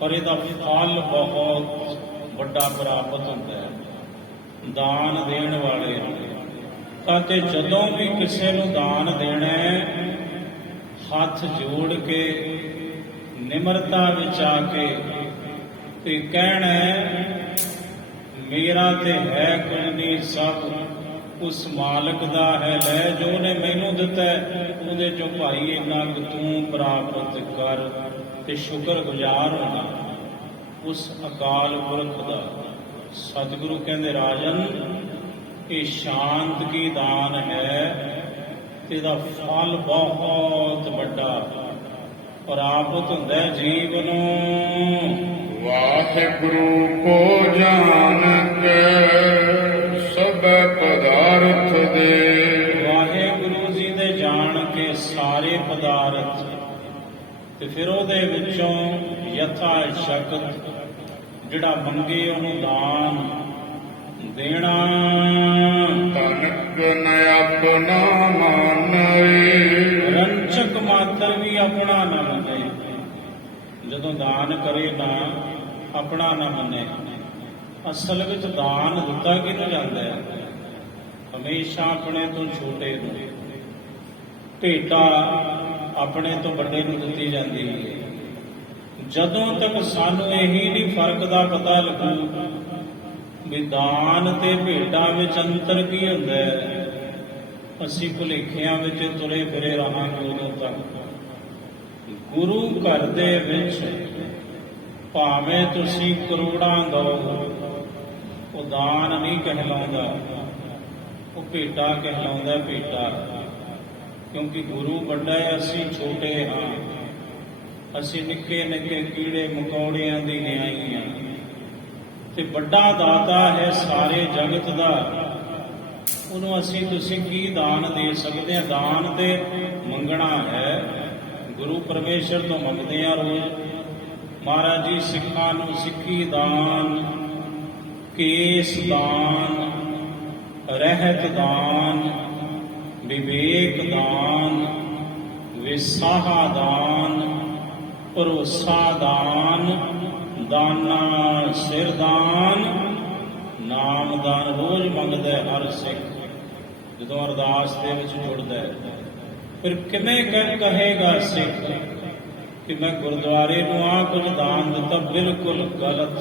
ਪਰ ਇਹਦਾ ਫਲ ਬਹੁਤ ਵੱਡਾ ਪ੍ਰਾਪਤ ਹੁੰਦਾ ਹੈ ਦਾਨ ਦੇਣ ਵਾਲੇ ਤਾਂ। ਤੇ ਜਦੋਂ ਵੀ ਕਿਸੇ ਨੂੰ ਦਾਨ ਦੇਣਾ ਹੈ, ਹੱਥ ਜੋੜ ਕੇ ਨਿਮਰਤਾ ਵਿੱਚ ਆ ਕੇ ਤੇ ਕਹਿਣਾ ਹੈ, ਮੇਰਾ ਤੇ ਹੈ ਕੁਝ ਨਹੀਂ, ਸਭ ਉਸ ਮਾਲਕ ਦਾ ਹੈ, ਲੈ ਜੋ ਨੇ ਮੈਨੂੰ ਦਿੱਤਾ ਉਹਦੇ ਚੋਂ ਭਾਈ ਇੰਨਾ ਕੁ ਤੂੰ ਪ੍ਰਾਪਤ ਕਰ। ਤੇ ਸ਼ੁਕਰਗੁਜ਼ਾਰ ਹੋਣਾ ਉਸ ਅਕਾਲ ਪੁਰਖ ਦਾ। ਸਤਿਗੁਰੂ ਕਹਿੰਦੇ ਰਾਜਨ, ਇਹ ਸ਼ਾਂਤ ਕੀ ਦਾਨ ਹੈ ਤੇ ਇਹਦਾ ਫਲ ਬਹੁਤ ਵੱਡਾ ਪ੍ਰਾਪਤ ਹੁੰਦਾ ਹੈ ਜੀਵ ਨੂੰ। ਵਾਹਿਗੁਰੂ ਕੋ ਜਾਣ ਕੇ ਸਭ ਪਦਾਰਥ ਦੇ। ਵਾਹਿਗੁਰੂ ਜੀ ਦੇ ਜਾਣ ਕੇ ਸਾਰੇ ਪਦਾਰਥ, ਤੇ ਫਿਰ ਉਹਦੇ ਵਿੱਚੋਂ ਯਥਾ ਸ਼ਕਤ ਜਿਹੜਾ ਮੰਗੇ ਉਹਨੂੰ ਦਾਨ ਦੇਣਾ। ਤਨਕ ਨ ਆਪਣਾ ਮਾਨੈ। ਰੰਚਕ ਮਾਤਰ ਵੀ ਆਪਣਾ ਨਾ ਮੰਨੇ। ਜਦੋਂ ਦਾਨ ਕਰੇ ਨਾ ਆਪਣਾ ਨਾ ਮੰਨੇ। ਅਸਲ ਵਿੱਚ ਦਾਨ ਦਿੱਤਾ ਕਿਹਨੂੰ ਜਾਂਦਾ ਹੈ? ਹਮੇਸ਼ਾ ਆਪਣੇ ਤੋਂ ਛੋਟੇ ਨੂੰ। ਭੇਟਾ ਆਪਣੇ ਤੋਂ ਵੱਡੇ ਨੂੰ ਦਿੱਤੀ ਜਾਂਦੀ ਹੈ। ਜਦੋਂ ਤੱਕ ਸਾਨੂੰ ਇਹੀ ਨਹੀਂ ਫਰਕ ਦਾ ਪਤਾ ਲੱਗੂ ਵੀ ਦਾਨ ਤੇ ਭੇਟਾਂ ਵਿੱਚ ਅੰਤਰ ਕੀ ਹੁੰਦਾ ਹੈ, ਅਸੀਂ ਭੁਲੇਖਿਆਂ ਵਿੱਚ ਤੁਰੇ ਫਿਰੇ ਰਹਾਂਗੇ ਉਦੋਂ ਤੱਕ। ਗੁਰੂ ਘਰ ਦੇ ਵਿੱਚ ਭਾਵੇਂ ਤੁਸੀਂ ਕਰੋੜਾਂ ਦਿਓ, ਉਹ ਦਾਨ ਨਹੀਂ ਕਹਿਲਾਉਂਦਾ, ਉਹ ਭੇਟਾ ਕਹਿਲਾਉਂਦਾ। ਭੇਟਾ ਕਿਉਂਕਿ ਗੁਰੂ ਵੱਡਾ ਹੈ, ਅਸੀਂ ਛੋਟੇ ਹਾਂ। ਅਸੀਂ ਨਿੱਕੇ ਨਿੱਕੇ ਕੀੜੇ ਮਕੌੜਿਆਂ ਦੀ ਨਿਆਈ ਹਾਂ ਤੇ ਵੱਡਾ ਦਾਤਾ ਹੈ ਸਾਰੇ ਜਗਤ ਦਾ। ਉਹਨੂੰ ਅਸੀਂ ਤੁਸੀਂ ਕੀ ਦਾਨ ਦੇ ਸਕਦੇ ਹਾਂ? ਦਾਨ ਤੇ ਮੰਗਣਾ ਹੈ। ਗੁਰੂ ਪਰਮੇਸ਼ਰ ਤੋਂ ਮੰਗਦੇ ਹਾਂ ਰੋਜ਼। ਮਹਾਰਾਜ ਜੀ ਸਿੱਖਾਂ ਨੂੰ ਸਿੱਖੀ ਦਾਨ, ਕੇਸ ਦਾਨ, ਰਹਿਤ ਦਾਨ, ਵਿਵੇਕ ਦਾਨ, ਵਿਸਾਹਾ ਦਾਨ, ਭਰੋਸਾ ਦਾਨ, ਦਾਨਾ ਸਿਰ ਦਾਨ, ਨਾਮ ਦਾਨ ਰੋਜ਼ ਮੰਗਦਾ ਹਰ ਸਿੱਖ। ਜਦੋਂ ਅਰਦਾਸ ਦੇ ਵਿੱਚ ਜੁੜਦਾ ਹੈ, ਫਿਰ ਕਿਵੇਂ ਕਹੇਗਾ ਸਿੱਖ ਕਿ ਮੈਂ ਗੁਰਦੁਆਰੇ ਨੂੰ ਆ ਕੁਝ ਦਾਨ ਦਿੱਤਾ? ਬਿਲਕੁਲ ਗਲਤ।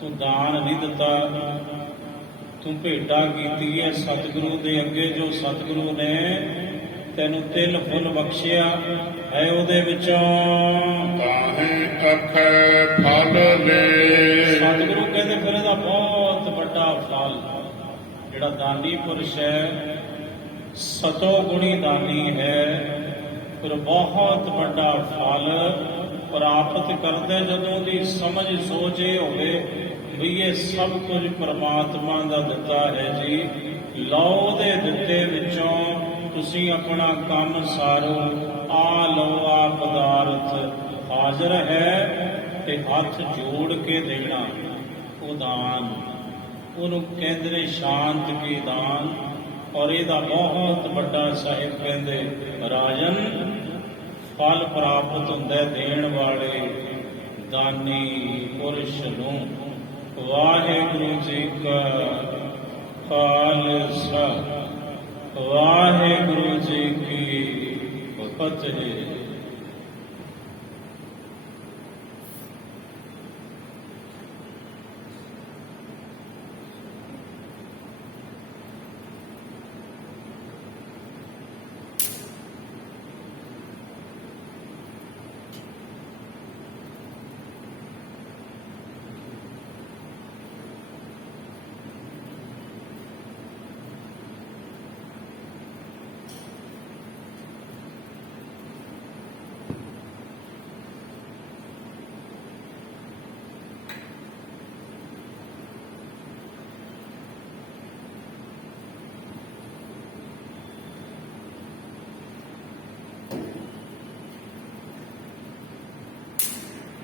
ਤੂੰ ਦਾਨ ਨਹੀਂ ਦਿੱਤਾ, ਤੂੰ ਭੇਟਾ ਕੀਤੀ ਹੈ ਸਤਿਗੁਰੂ ਦੇ ਅੱਗੇ। ਜੋ ਸਤਿਗੁਰੂ ਨੇ ਤੈਨੂੰ ਤਿਲ ਫੁੱਲ ਬਖਸ਼ਿਆ ਹੈ ਉਹਦੇ ਵਿੱਚੋਂ ਤਾਹੇ ਅਖੈ ਫਲ ਲੈ। ਸਤਿਗੁਰੂ ਕਹਿੰਦੇ ਫਿਰ ਇਹਦਾ ਬਹੁਤ ਵੱਡਾ ਫਲ। ਜਿਹੜਾ ਦਾਨੀ ਪੁਰਸ਼ ਹੈ, ਸਤੋ ਗੁਣੀ ਦਾਨੀ ਹੈ, ਫਿਰ ਬਹੁਤ ਵੱਡਾ ਫਲ ਪ੍ਰਾਪਤ ਕਰਦਾ ਜਦੋਂ ਦੀ ਸਮਝ ਸੋਚ ਇਹ ਹੋਵੇ ਵੀ ਇਹ ਸਭ ਕੁਝ ਪਰਮਾਤਮਾ ਦਾ ਦਿੱਤਾ ਹੈ ਜੀ। ਲਓ ਦੇ ਦਿੱਤੇ ਵਿੱਚੋਂ ਤੁਸੀਂ ਆਪਣਾ ਕੰਮ ਸਾਰੋ। ਆ ਲਓ ਆ ਪਦਾਰਥ ਹਾਜ਼ਰ ਹੈ ਤੇ ਹੱਥ ਜੋੜ ਕੇ ਦੇਣਾ ਉਹ ਦਾਨ। ਉਹਨੂੰ ਕਹਿੰਦੇ ਨੇ ਸ਼ਾਂਤ ਕੀ ਦਾਨ। ਔਰ ਇਹਦਾ ਬਹੁਤ ਵੱਡਾ ਸਾਹਿਬ ਕਹਿੰਦੇ ਰਾਜਨ ਫਲ ਪ੍ਰਾਪਤ ਹੁੰਦਾ ਦੇਣ ਵਾਲੇ ਦਾਨੀ ਪੁਰਸ਼ ਨੂੰ। ਵਾਹਿਗੁਰੂ ਜੀ ਕਾ ਖਾਲਸਾ, ਵਾਹਿਗੁਰੂ ਜੀ ਕੀ ਫਤਿਹ।